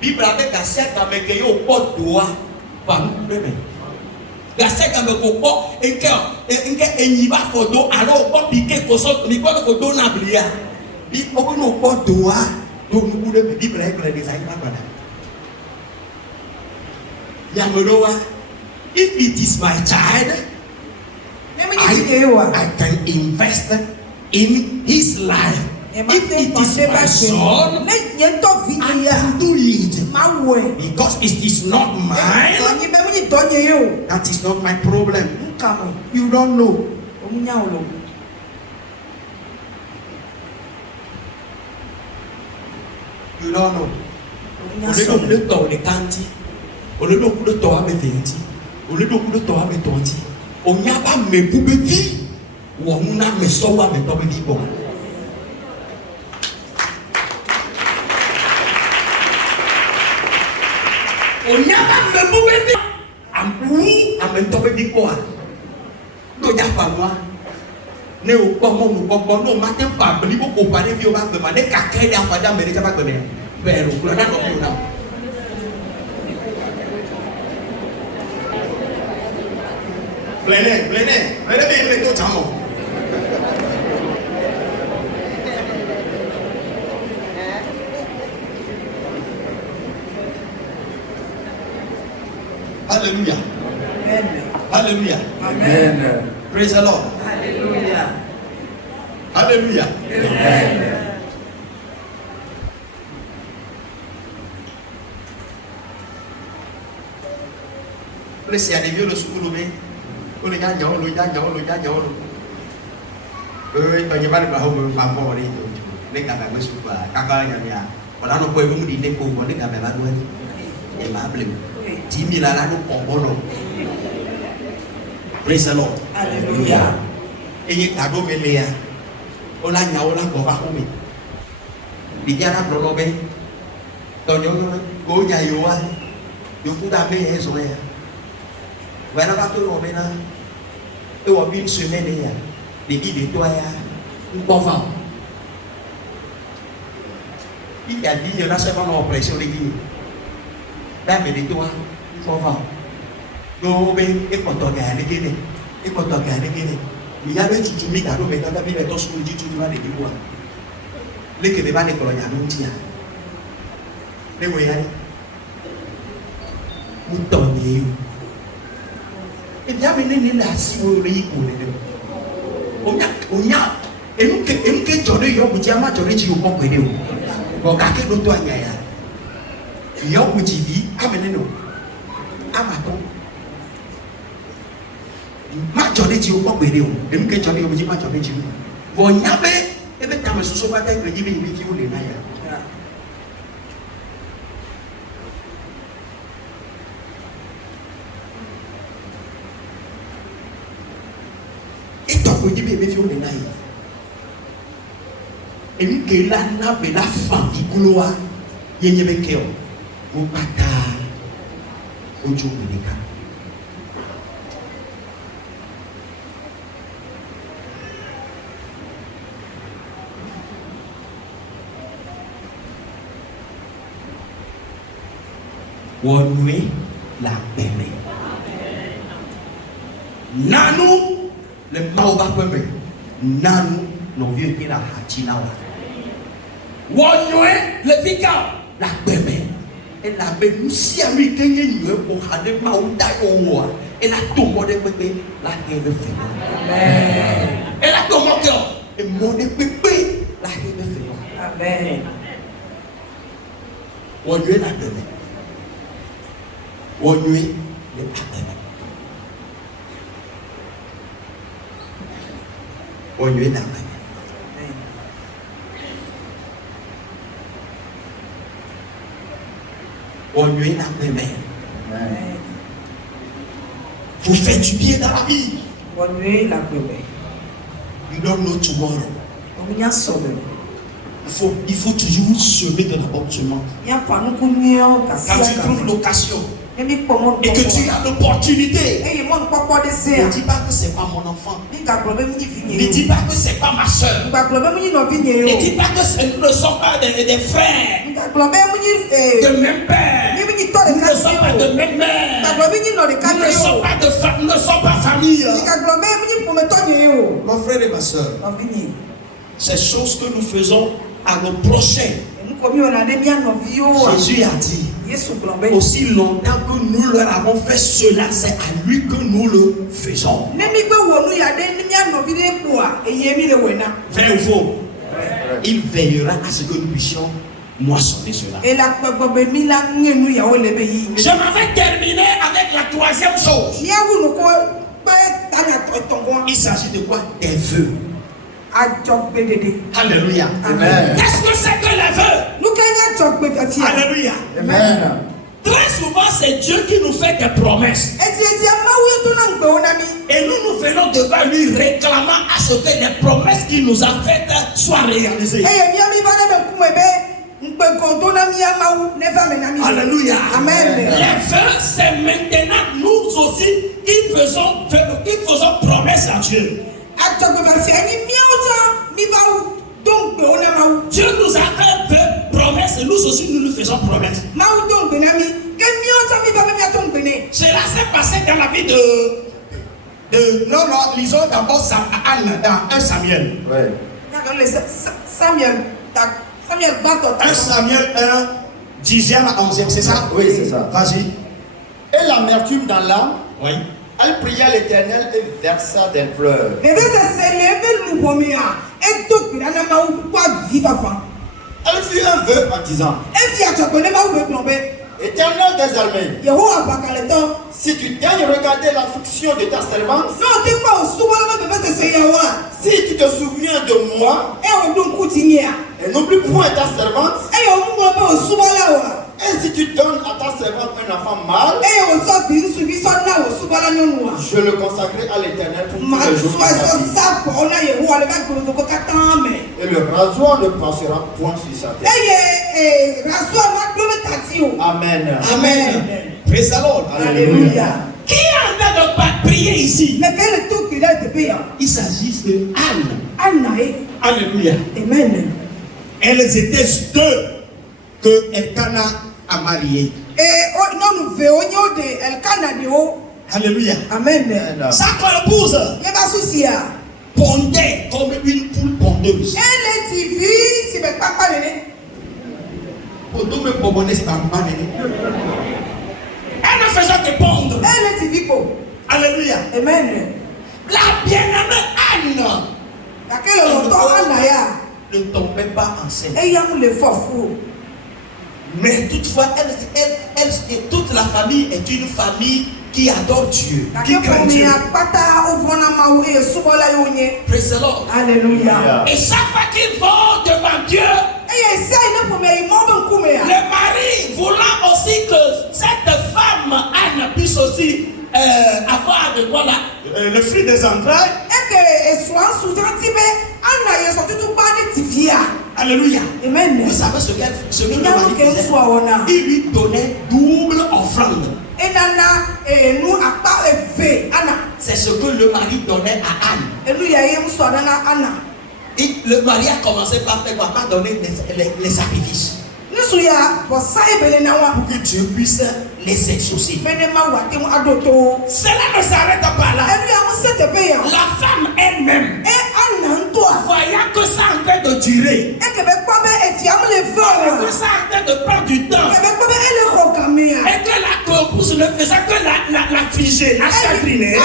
Bible avec la sèche avec un pot d'oie. Pas nous même. La sèche avec un pot et que y va photo alors on piquer qu'on sort ni pas qu'on donne à blia. Bi on nous pot d'oie. Donc nous voulons Bible avec les design pas voilà. Yameroa, if it is my child, I can invest in his life. If it is my son, I can do it. Because it is not mine. That is not my problem. You don't know. You don't know. Le temps de canti. Au lieu de toi avec 20, au lieu de toi avec 20, on n'y a pas mes poubelles vie, ou on a mes soins avec toi vie bon. On n'y a pas mes poubelles vie, à même temps vie quoi. Non, il n'y a pas moi. Ne au pas mon ou non, matin pas, mais il faut comparer vieux bac de manière qu'à créer un padam, mais il n'y a pas de mer. Ben, on a un autre. Plein bien les autres amants. Alléluia. Alléluia. Amen. Praise the Lord. Alléluia. Alléluia. Amen. Praise ya devio le sukulu be. Ko le nyanya lo nyanya lo nyanya lo. Ba nyaba le ba ho ba mo re to. Le ka ba su ba ka ka nya ya. Ola no ko e mu di de ko le ka ba ba do ni. E ma ble. Ti mi la la no ko bo no. Praise the Lord. Alléluia. Eye ka do me le ya. Ola nya ola ko ba ho mi. Di ja na bro lo be. To nyo ko nya yo wa. Yo ku da be e so ya. Voilà, va tout le monde. Et on vit une semaine, les billes de toi, un bon vent. Il a dit, il y a seulement l'oppression des billes. Là, mais de toi, un bon vent. Donc, et quand on gagne, et quand on gagne, il y a des tout mis à l'eau, mais quand on a mis les dos sur le dit, tout le monde est de quoi. Les que les balles de colonia, nous disons. Les voyants, nous tournons. Et bien, il a si vous voulez on y a et nous que j'aurais eu au diamant, j'aurais dit au bon côté. Bon, quelqu'un d'autre a gagné. Il y a un petit vie, amenez-nous. Amaton. Ma j'aurais dit au bon côté. Et nous que j'aurais eu au diamant, j'aurais dit. Bon, il y avait, et bien, quand je suis pas d'accord, il y avait une vidéo de Naya. Et donc, vous dites, mais vous n'avez pas. Et nous, que là, nous avons la famille, nous avons une famille, nous avons une famille. On est la paix. Nanou. Le maoba pembe nanu no vieux qui la hachina wa wonwe le vika la pembe et la benusi ami kenye nywe ko hade maunda owa et la tombe de pepe la kebe fe amen et la tombe que et mon de pepe la kebe fe amen wonwe la pembe wonwe le pembe on lui est là. On lui est là. Vous faites du bien dans la vie. On lui est là. You don't know tomorrow. On y a sauvé. Il faut toujours semer de la bonne semence. Quand tu trouves l'occasion et que tu as l'opportunité, ne dis pas que c'est pas mon enfant. Ne dis pas que c'est pas ma soeur. Ne dis pas que ce ne sont pas des frères de même père. Nous ne sommes pas de même mère. Nous ne sommes pas famille. Mon frère et ma soeur, ces choses que nous faisons à nos prochains, Jésus a dit, aussi longtemps que nous leur avons fait cela, c'est à lui que nous le faisons. Vrai ou faux? Il veillera à ce que nous puissions moissonner cela. Je m'en vais terminer avec la troisième chose. Il s'agit de quoi? Des vœux. Alléluia. Amen. Qu'est-ce que c'est que les vœux? Alléluia. Amen. Très souvent, c'est Dieu qui nous fait des promesses. Et nous venons devant lui réclamant à ce que les promesses qu'il nous a faites soient réalisées. Alléluia. Amen. Les vœux, c'est maintenant nous aussi qui faisons promesse à Dieu. Dieu nous a fait promesse et nous aussi nous faisons promesse. Cela s'est passé dans la vie de non, lisons d'abord Anne dans 1 Samuel. Ouais. Samuel 1 Samuel 1, 10e à 11e, c'est ça? Oui, c'est ça. Vas-y. Et l'amertume dans l'âme Oui. Elle pria l'Éternel et versa des pleurs. Bébé se célèbre nous pomia. Et tout le monde a eu quoi vivre avant. Elle fit un vœu en disant: Et si tu connais ma ou plomber. Éternel des armées, Yehowa bakaleto. si tu daignes regarder l'affliction de ta servante, Non, t'es pas au souvent le bébé se Yehowa. si tu te souviens de moi, Et on doit continuer. et n'oublie point ta servante, Et on doit pas au souvent là. et si tu donnes à ta servante un enfant mâle, Et on sort d'une suivi son là au souvent là nous. je le consacrerai à l'Éternel pour Ma tous les jours de soit sa sur vie. ça pour on a Yehowa le bac pour le cocatin mais. Et le rasoir ne passera point sur sa tête. Et rasoir ma glome tatio. Amen. Amen. Praise the Lord. Alléluia. Qui est en train de pas prier ici? Mais quel est tout qu'il a été payé? Il s'agit de Anne. Anaï. Alléluia. Amen. Elles étaient deux que Elkana a marié. Et non nous veillons de El Canadio. Alléluia. Amen. Sa épouse Mais pas souci. pondait comme une poule pondeuse. Elle est TV, c'est pas papa néné. Pondo me pomonne c'est pas néné. Elle ne faisait que pondre. Elle est TV ko. Alléluia. Amen. La bien-aimée Anne Laquelle longtemps Anaya. ne tombait pas enceinte. Et il y a le fort. Mais toutefois, elle et toute la famille est une famille qui adore Dieu, qui craint Dieu. Praise the Lord. Alléluia. Et chaque fois qu'ils vont devant Dieu, le mari voulant aussi que cette femme Anne puisse aussi avoir de quoi là, le fruit des entrailles. Alléluia. Amen. Vous savez ce que le mari faisait? Il lui donnait double offrande. C'est ce que le mari donnait à Anne. Et le mari a commencé par faire quoi? Par donner les sacrifices. Pour que Dieu puisse les exaucer. Cela ne s'arrête pas là. La femme elle-même, voyant que ça en train de durer, que ça en train de prendre du temps, et que la épouse ne faisait que la figer, la chagriner.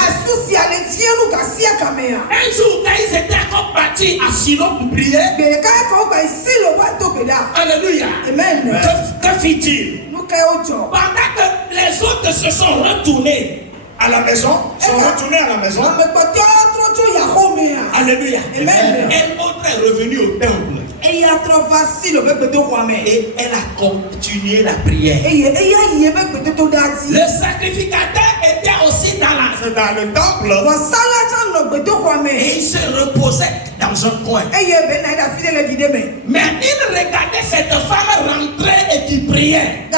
Un jour, quand ils étaient encore partis à Silo pour prier, alléluia, que fit-il? Pendant que les autres se sont retournés à la maison, alléluia, elle autre est revenue au temple. Et elle a continué la prière. Le sacrificateur était aussi dans le temple. Et il se reposait dans un coin. Mais il regardait cette femme rentrer et qui priait. Mais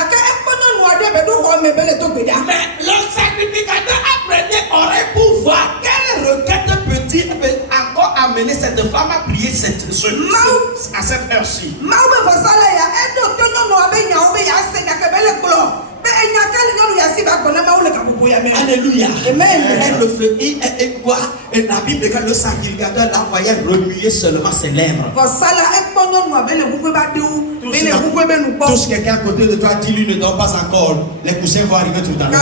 le sacrificateur apprenait aurait pour voir quelle requête peut-il encore amener cette femme à prier à cette heure-ci. Alléluia. Elle le fait. Et quoi? Et la Bible, quand le sacrificateur la voyait remuer seulement ses lèvres. Touche quelqu'un à côté de toi, dis-lui ne dors pas encore. Les coussins vont arriver tout à l'heure.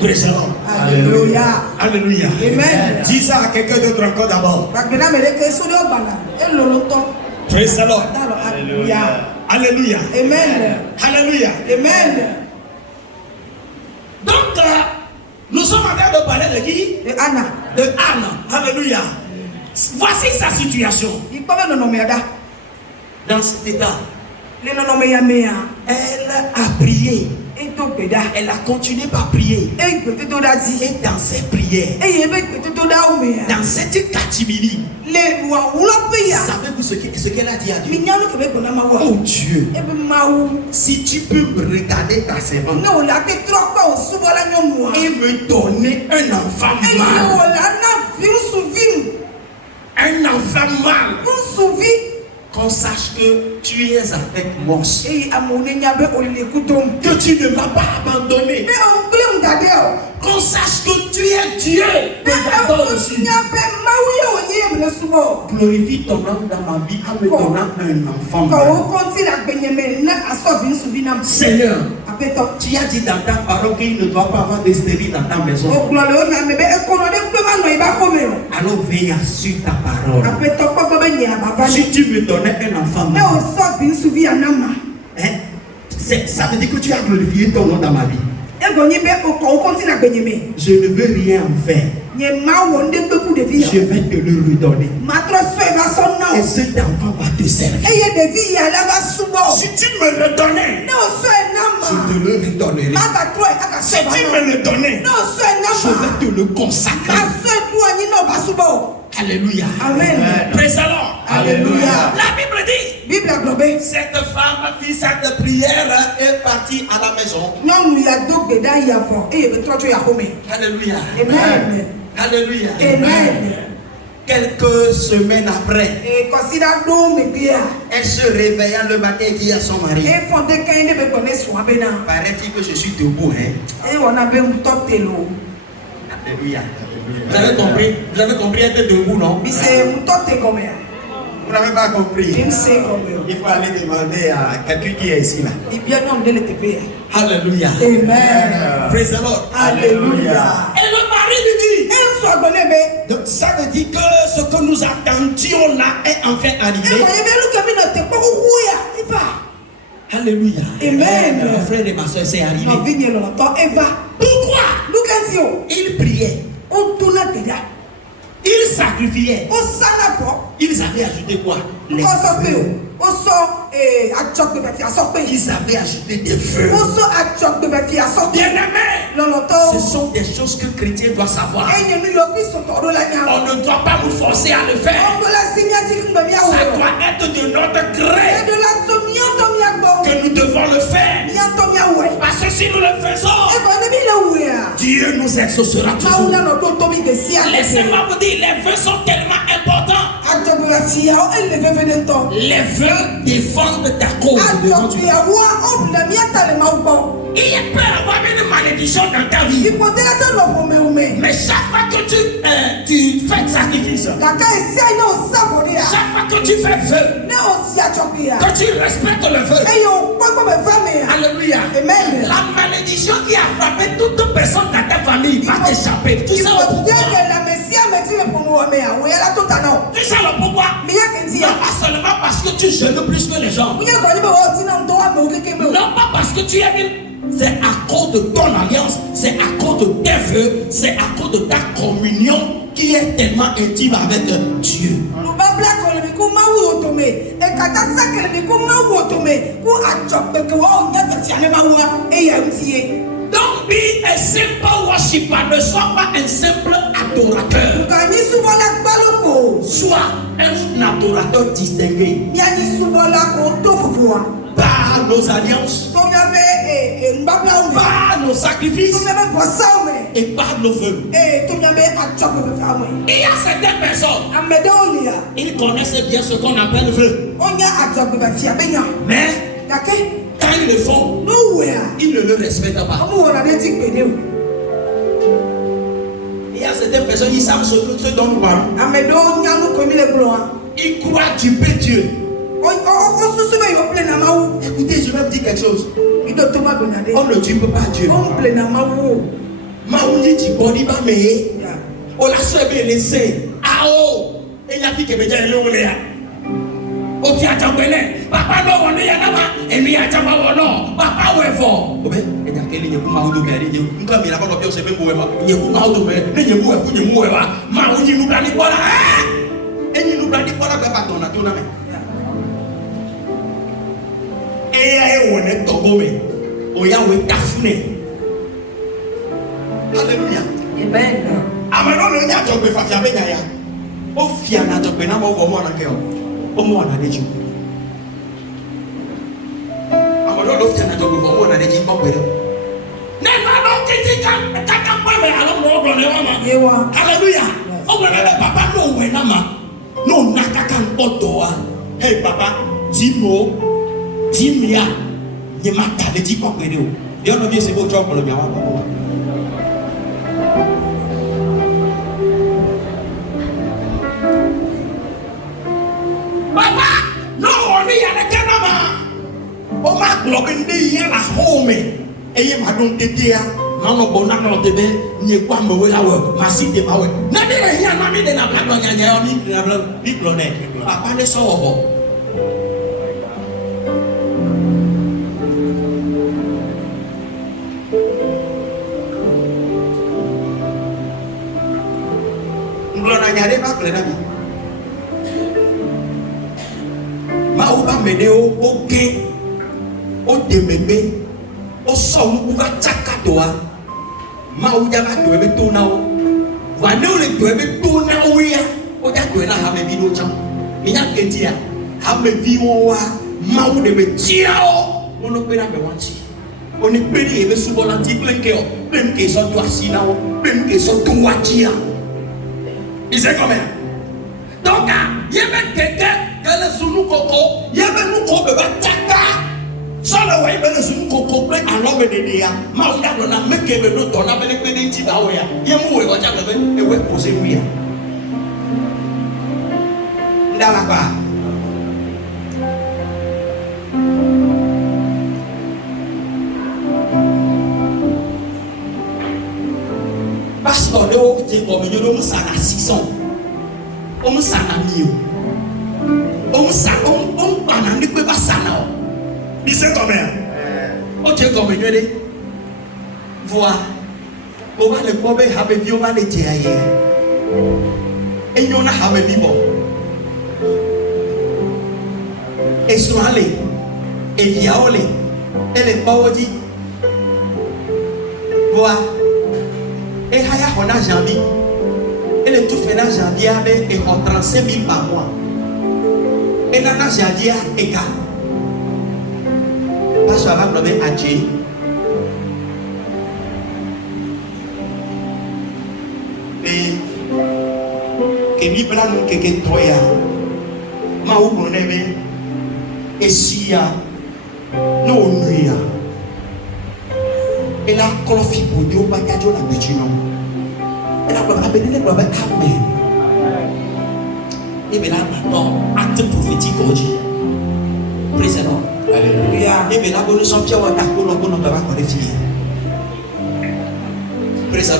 Praise the Lord. Alléluia. Alléluia. Amen. Dis ça à quelqu'un d'autre encore d'abord. Praise the Lord. Alléluia. Alléluia. Amen. Alléluia. Amen. Donc, nous sommes en train de parler de qui? De Anna. De Anne. Alléluia. Voici sa situation. Dans cet état, elle a prié. Elle a continué par prier. Et dans ses prières, dans cette catimini, savez-vous ce qu'elle a dit à Dieu? Oh Dieu, si tu peux me regarder ta servante et me donner un enfant mâle, un enfant mâle, qu'on sache que tu es avec moi, que tu ne m'as pas abandonné, qu'on sache que tu es Dieu, que j'adore aussi. Glorifie ton nom dans ma vie en me donnant un enfant mâle. Seigneur, Tu as dit dans ta parole qu'il ne doit pas avoir de stérile dans ta maison. Alors veille sur ta parole. Si tu me donnais un enfant, ça veut dire que tu as glorifié ton nom dans ma vie. Je ne veux rien en faire. Je vais te le redonner. Et cet enfant va te servir. Si tu me le donnais, je te le redonnerai. Si tu me le donnais, je vais te le consacrer. Alléluia. Amen. Praise the Lord. Alléluia. La Bible dit, cette femme fit cette prière et est partie à la maison. Alléluia. Amen. Alléluia. Amen. Quelques semaines après, elle se réveilla le matin et dit à son mari, paraît-il que je suis debout. Alléluia. Vous avez compris? Vous avez compris être debout, non? Vous n'avez pas compris. Il faut aller demander à quelqu'un qui est ici là. Alléluia. Amen. Praise the Lord. Alléluia. Et le mari lui dit, donc ça veut dire que ce que nous attendions là est enfin arrivé. Alléluia. Amen. Mon frère et ma soeur, c'est arrivé. Pourquoi? Il priait. Il sacrifiait. Ils avaient ajouté quoi? Les feux. Ils avaient ajouté des feux. Bien-aimés, ce sont des choses que le chrétien doit savoir. On ne doit pas nous forcer à le faire. Ça doit être de notre gré que nous devons le faire. Parce que si nous le faisons, Dieu nous exaucera toujours. Laissez-moi vous dire, les vœux sont tellement importants. Les vœux défendent ta cause devant Dieu. Il peut y avoir une malédiction dans ta vie. Mais chaque fois que tu fais sacrifice, chaque fois que tu fais vœu, que tu respectes le vœu, alléluia, la malédiction qui a frappé toute personne dans ta famille va t'échapper. Tu sais le pourquoi? Tu sais le pourquoi? Non pas seulement parce que tu jeûnes plus que les gens. Non pas parce que tu es une. C'est à cause de ton alliance, c'est à cause de tes vœux, c'est à cause de ta communion qui est tellement intime avec Dieu. Don't be a simple worshiper, ne sois pas un simple adorateur. Sois un adorateur distingué. Par nos alliances, par nos sacrifices et par nos vœux. Il y a certaines personnes, ils connaissent bien ce qu'on appelle vœux. Mais quand ils le font, ils ne le respectent pas. Il y a certaines personnes, ils savent ce dont nous parlons. Ils croient tuer Dieu. Écoutez, je vais vous dire quelque chose. On ne tue pas Dieu. Maouli dit body ba me. On l'a sauvé laissé. Ah oh. Et il a dit que me dit le olé. O qui attend bene. Papa no on ya na ma. Et mi attend ba no. Papa we fo. Obe, et ya kele nyeku maodo be ri. Nka mi la ba do se be mo we ma. Nyeku maodo be. Ne nyeku e ku nyeku we wa. Maouli nu bla ni bola. Et ni nu bla ni bola be ba ton na to na me. Alléluia. Amen. Amano le nya to pe fa fia be nya ya. O fia na to pe na mo wo na ke o. O mo na deju. Amano lo fia na to pe wo na deju ko pe. Na na do kitika ka pa me alo mo do le mama. Alléluia. O gbe na papa no we na ma. No na ka kan odo a. Hey papa, dis-moi. Dis-moi. Il m'a dit dit quoi que Dieu. Dieu ne vient c'est beau job pour le bien. Papa, non on est à la canama. On m'a globé il y a la home. eye ma don tete ya ma no bona no tebe ni kwa me we awe ma si de ma we na mi re hia na mi de na bla bla nya nya mi na bla bi blo ne papa ne so ho nglo na nya de ba ple na bi ma u ba me de o ke o de megbe o so mu ka chaka doa ma u ja ba do e be to na o wa ne o le do e be to na o ya o ja do na ha me bi no cha mi nya ke ti ya ha me bi wo wa ma u de be ti ya o mo no pe na be wan ti o ni pe ni e be su bola ti ple ke o pe ke so do asina o pe ke so do wa ti ya c'est comme ça donc il y avait quelqu'un qui le sunu koko il y avait nous ko be ba taka sala wa ibe le sunu koko pe alo be de ya ma o da na me ke be no to na be le pe ni ti ba o ya ye mu we o ja be e we ko se wi ya ndala ba pastor de o ti ko me yo mo sana 600 o mo sana mi o mo sa o pa na ni pe ba sana o bi se ko me o je ko me yo de voa o ba le ko be ha be vi o ba le je aye e yo na ha be vi bo e so ale e via ole e le pa o di voa et haya hona janvier et le tout fait dans janvier avec 35 000 par mois et dans janvier égal parce que avant de adjé et que mi plan que toya ma ou bonebe et si ya no nuya et la colophie pour Dieu pas qu'à Dieu la bêtino et la gloire abéné la gloire amen et bien là maintenant acte prophétique aujourd'hui présent alléluia et bien là bonne champion à ta colonne bonne on va connaître fini présent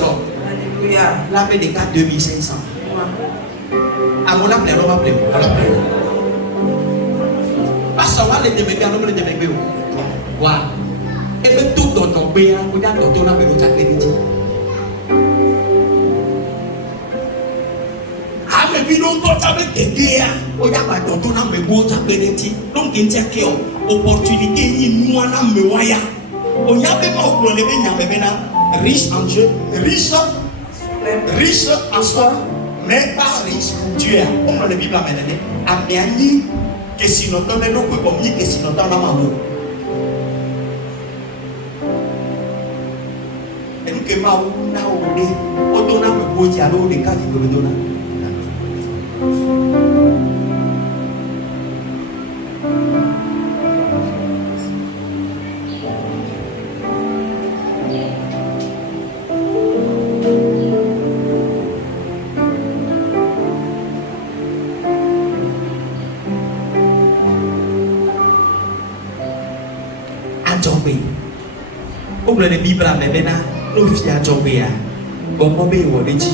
alléluia la paix des 4 2500 à mon appel on va appeler on va appeler pas ça va les déméger on va les déméger voilà et même tout dans ton pays, on a dans ton appel au Tchakériti. Ah, mais puis non, toi, tu as des guerres, on a dans ton appel au Tchakériti. Donc, il y a une opportunité, il y a une moyen. On y a même pas au problème, il y a même riche en Dieu, riche en soi, mais pas riche en Dieu. On a la Bible à mener. Améani, que si nous donnons nos coups, comme ni que si nous donnons nos amour. Que ma ou na ou de o dona me boji alo de ka ji dona ajombe o ble de Bible a mebena no fia jobea bon be wo de ji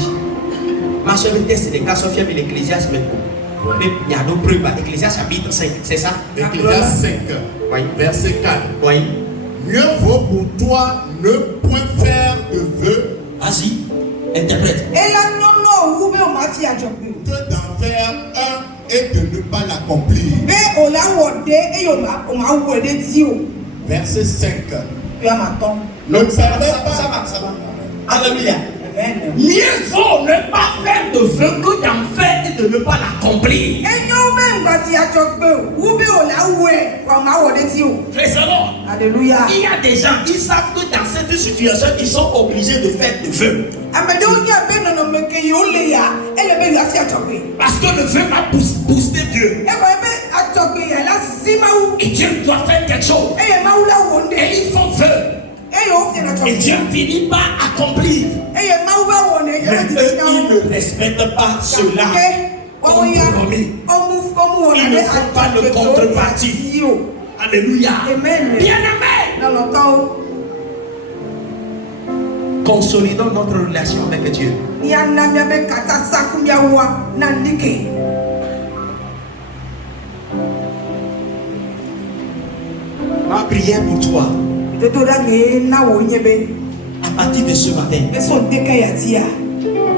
ma so be test de cas Sophia de l'Ecclésiaste mais il y a nos preuves Ecclésiaste chapitre 5 c'est ça Ecclésiaste 5 oui. verset 4 oui mieux vaut pour toi ne point faire de vœux vas-y interprète et là non ou be o ma ti ajobe que d'en faire un et de ne pas l'accomplir be o la wo de e yo ma wo de ti o verset 5 tu as ma ton ne perdez pas ça va alléluia amen mieux vaut ne pas faire de vœux que d'en faire et de ne pas l'accomplir e yo be ngba ti ajobe ou be o la wo e wa ma wo de ti o présent alléluia il y a des gens qui savent que dans cette situation ils sont obligés de faire de vœux amede o ni abe no me ke yo le ya ele be yo asi ajobe parce que le vœu va booster Dieu e ko be ajobe ya la si ma wu et Dieu doit faire quelque chose e ye ma wu la wo nde et ils font vœu e yo fi na et ajobe Dieu finit par accomplir e ye ma wu ba wo ne yo mais di eux na ils ne respectent pas cela comme promis ils ne font pas de contrepartie alléluia amen bien aimé dans le temps Consolidons notre relation avec Dieu. Ma prière pour toi, à partir de ce matin,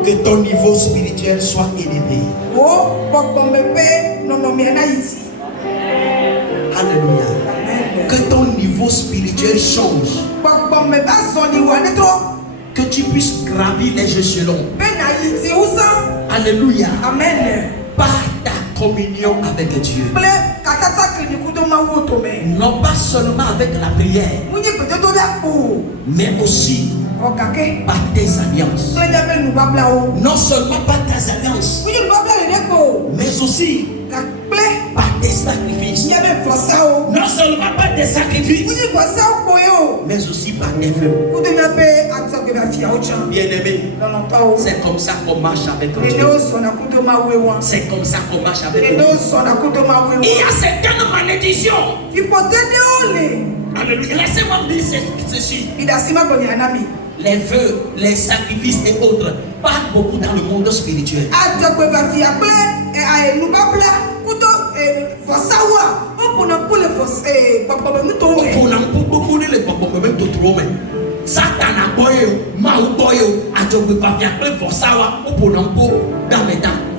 que ton niveau spirituel soit élevé. Alléluia. Que ton niveau spirituel change. Que tu puisses gravir les échelons. Alléluia. Amen. Par ta communion avec Dieu. Non pas seulement avec la prière, mais aussi par tes alliances. Non seulement par tes alliances, mais aussi par tes sacrifices. Non seulement par tes sacrifices, mais aussi par tes vœux. Bien-aimé, c'est comme ça qu'on marche avec Dieu. C'est comme ça qu'on marche avec Dieu. Il y a certaines malédictions. Alléluia. Laissez-moi vous dire ceci. Les vœux, les sacrifices et autres partent beaucoup dans le monde spirituel.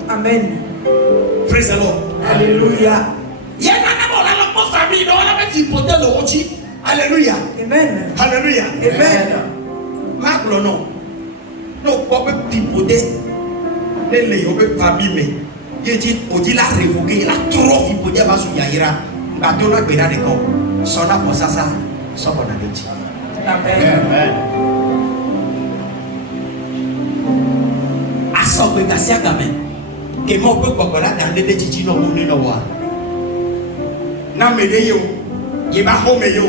Amen. Praise the Lord. Alléluia. Alléluia. Amen. Alléluia. Amen. Marc le nom. Non, pas pipoter. Les léons peuvent pas bimer. Il dit, on dit la révoquer, la trop pipoter va sur Yaïra. La donne à Bénin des corps. Son a pour ça, son qu'on a dit. Amen. À son pégassia quand même. Que mon peuple va la garder des titi non mouni no wa. Na mede yo, ye ba home yo.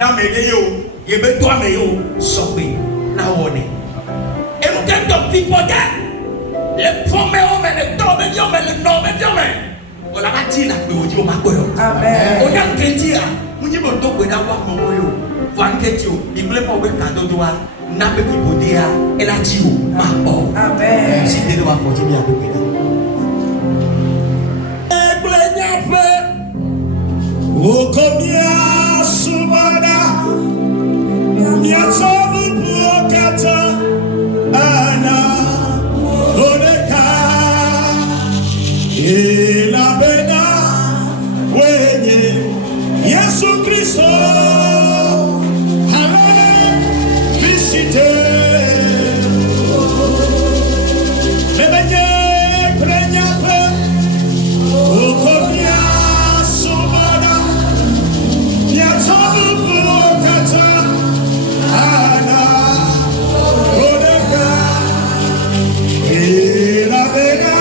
Na mede yo, ye be toi me yo. Sopé, na one. Et nous t'entendons pipoter. Les promesses, les tombes, les noms, on a bâti la théologie au Makoyo. Amen. On a un chrétien, on dit bon donc on a voir mon moyo. Van Ketio, il voulait pas voir cadeau de toi. N'a pas pu poter à et la Dio, ma pauvre. Amen. Si tu dois continuer à couper. O combien subada, yatsabu puokata, ana. Et la bena wenye Yesu Kristo ale visite lebenye prenyape okomia sobada nyatabu bulokata ana odeka et la bena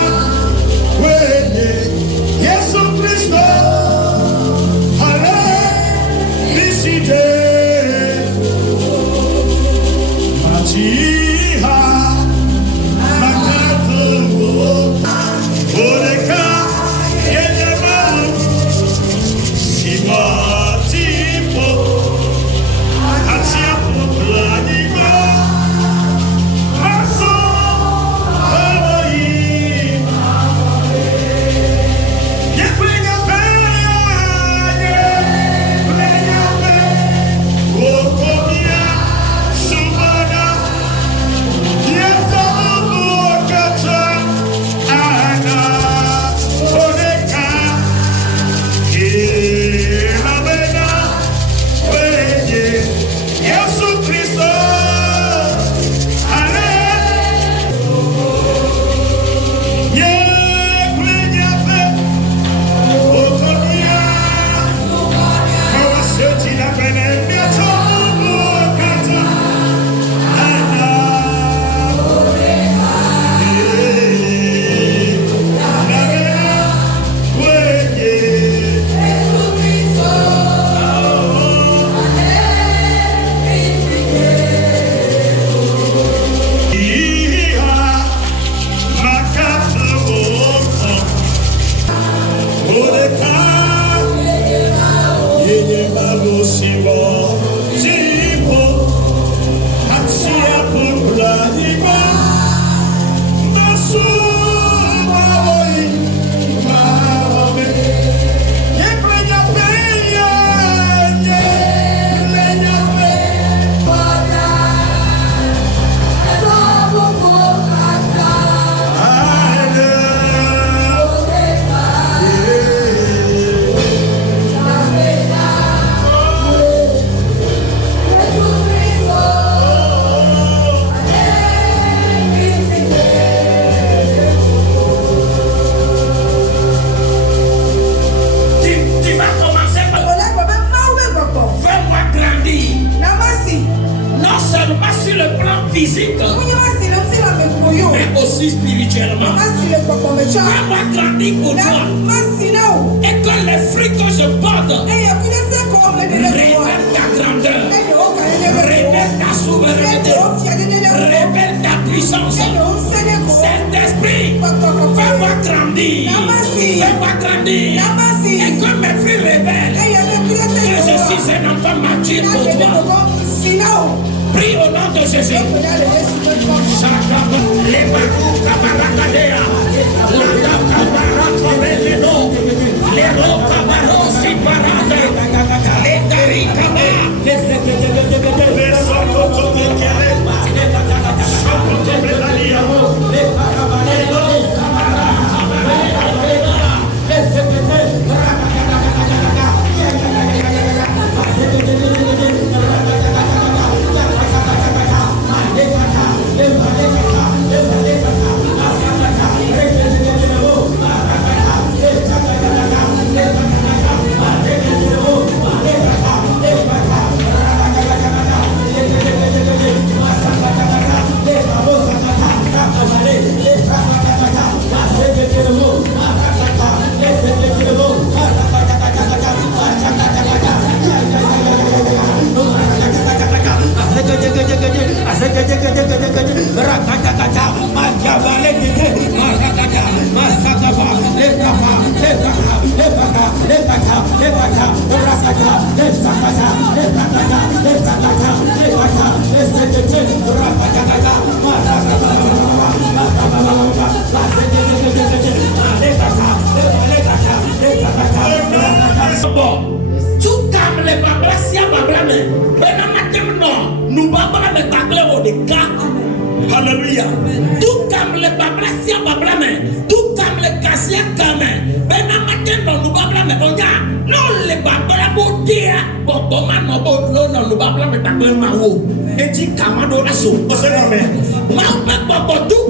Yesu Kristo ale visite Matiha Makatu Oreka Yedemalu Simatipo Atiapo Planigo Maso Hawaii Simon, Simon, Hatia physique, mais aussi spirituellement. Fais-moi grandir pour toi. Et que les fruits que je porte révèlent ta grandeur, révèlent ta souveraineté, révèlent ta puissance. Saint-Esprit, fais-moi grandir. Fais-moi grandir. Et que mes fruits révèlent que je suis un enfant mature pour toi. Prie au nom de Jésus. Tout comme les bablas, si à bablas, nous bablas, mais bablas au dégât. Alléluia. Tout comme les bablas, si à bablas, tout comme les cassiers, comme ben nous bablas, mais on a non les bablas, pour dire, bon, non, nous bablas, mais bablas, et dit, camano, la soupe, tout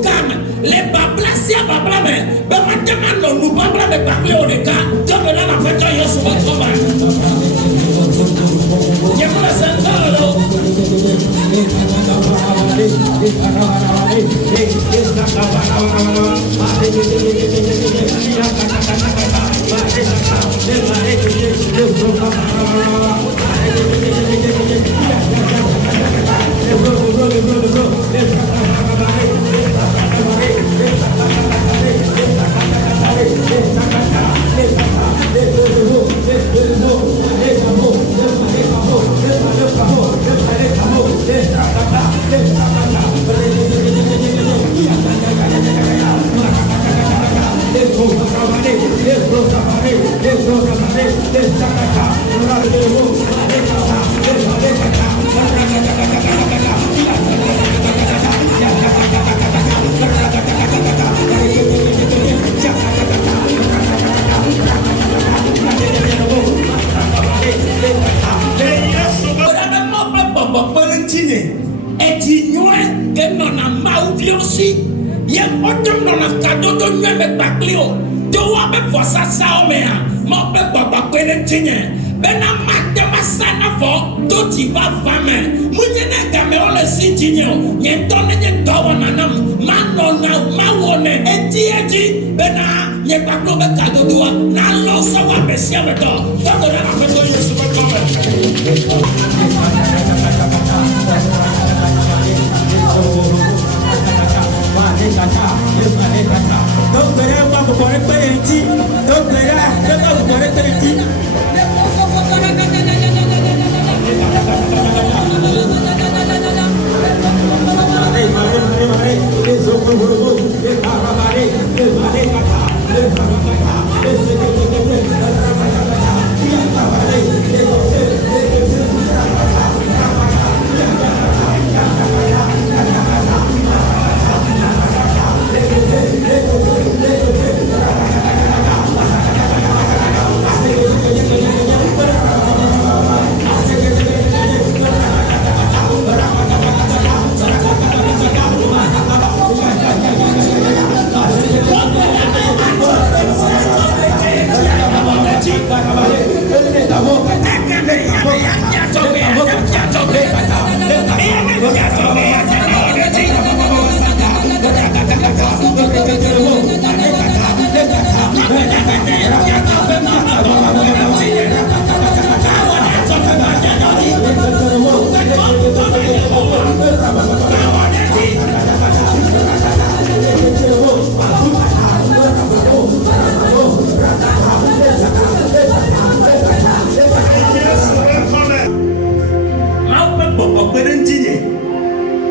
comme les bablas, si à bablas, mais ben maintenant, nous bablas, mais bablas au dégât. Comme là, la fête, il y a souvent trop mal.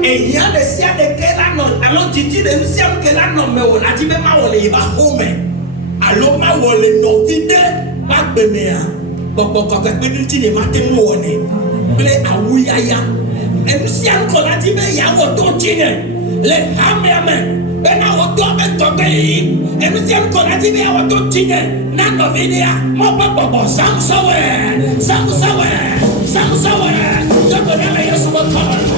Et il y a des siens de Kélanon. Alors tu dis de siens Kélanon, mais on a dit même à on les va home. Alors ma on les non vide, pas bénéa. Bon, quand on peut dire les matins on est. Blé à Ouyaya. Et nous siens qu'on a dit mais il y a autant de les hammer. Ben a autant de tomber. Et nous siens qu'on a dit mais il y a autant de nan vidéa. Mon papa Samsawe. Je connais les yeux sur votre parole.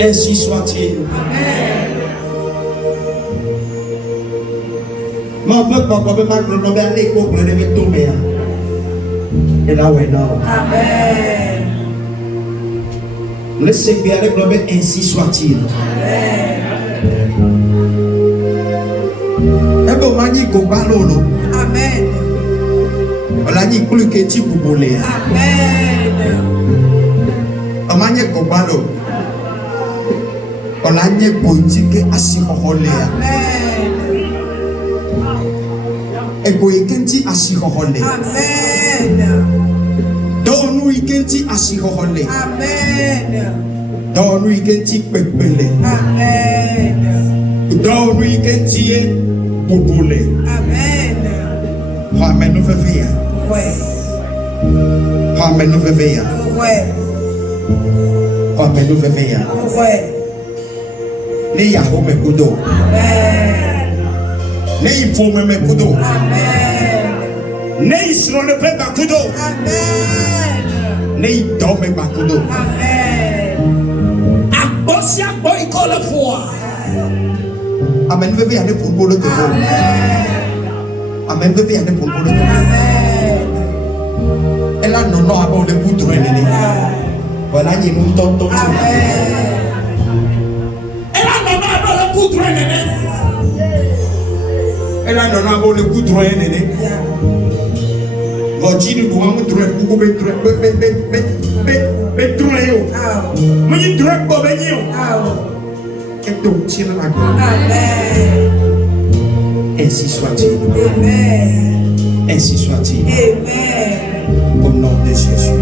Ainsi soit-il. Ma peuple, ma peuple, ma peuple, ma peuple, et là, ouais, non. Amen. Le Seigneur est globé, ainsi soit-il. Amen. Et bon, mani gobalolo. Amen. On a dit plus que tu peux voler. Amen. On mani gobalo. On a dit politique asimohole. Amen. Et boyekenti asimohole. Amen. Dans nous ikenti asimohole. Amen. Dans nous ikenti pepele. Amen. Dans nous ikenti bobole. Amen. Amen nous veille. Ouais. Amen nous veille. Ouais. Amen nous veille. Ouais. Ne yaho me kudo. Amen. Ne ifo me kudo. Amen. Ne isro le pe bakudo. Amen. Ne ido me bakudo. Amen. Abosi abo ikola fwa. Amen bebe ya ne pulpolo de vo. Amen bebe ya ne pulpolo de vo. Amen. Ela no abo le puto enene. Wala nyi mu tonto. Amen. Elle a donné un coup de droit. Votini pour un droit pour ainsi soit-il. Amen. Ainsi soit-il. Amen. Au nom de Jésus.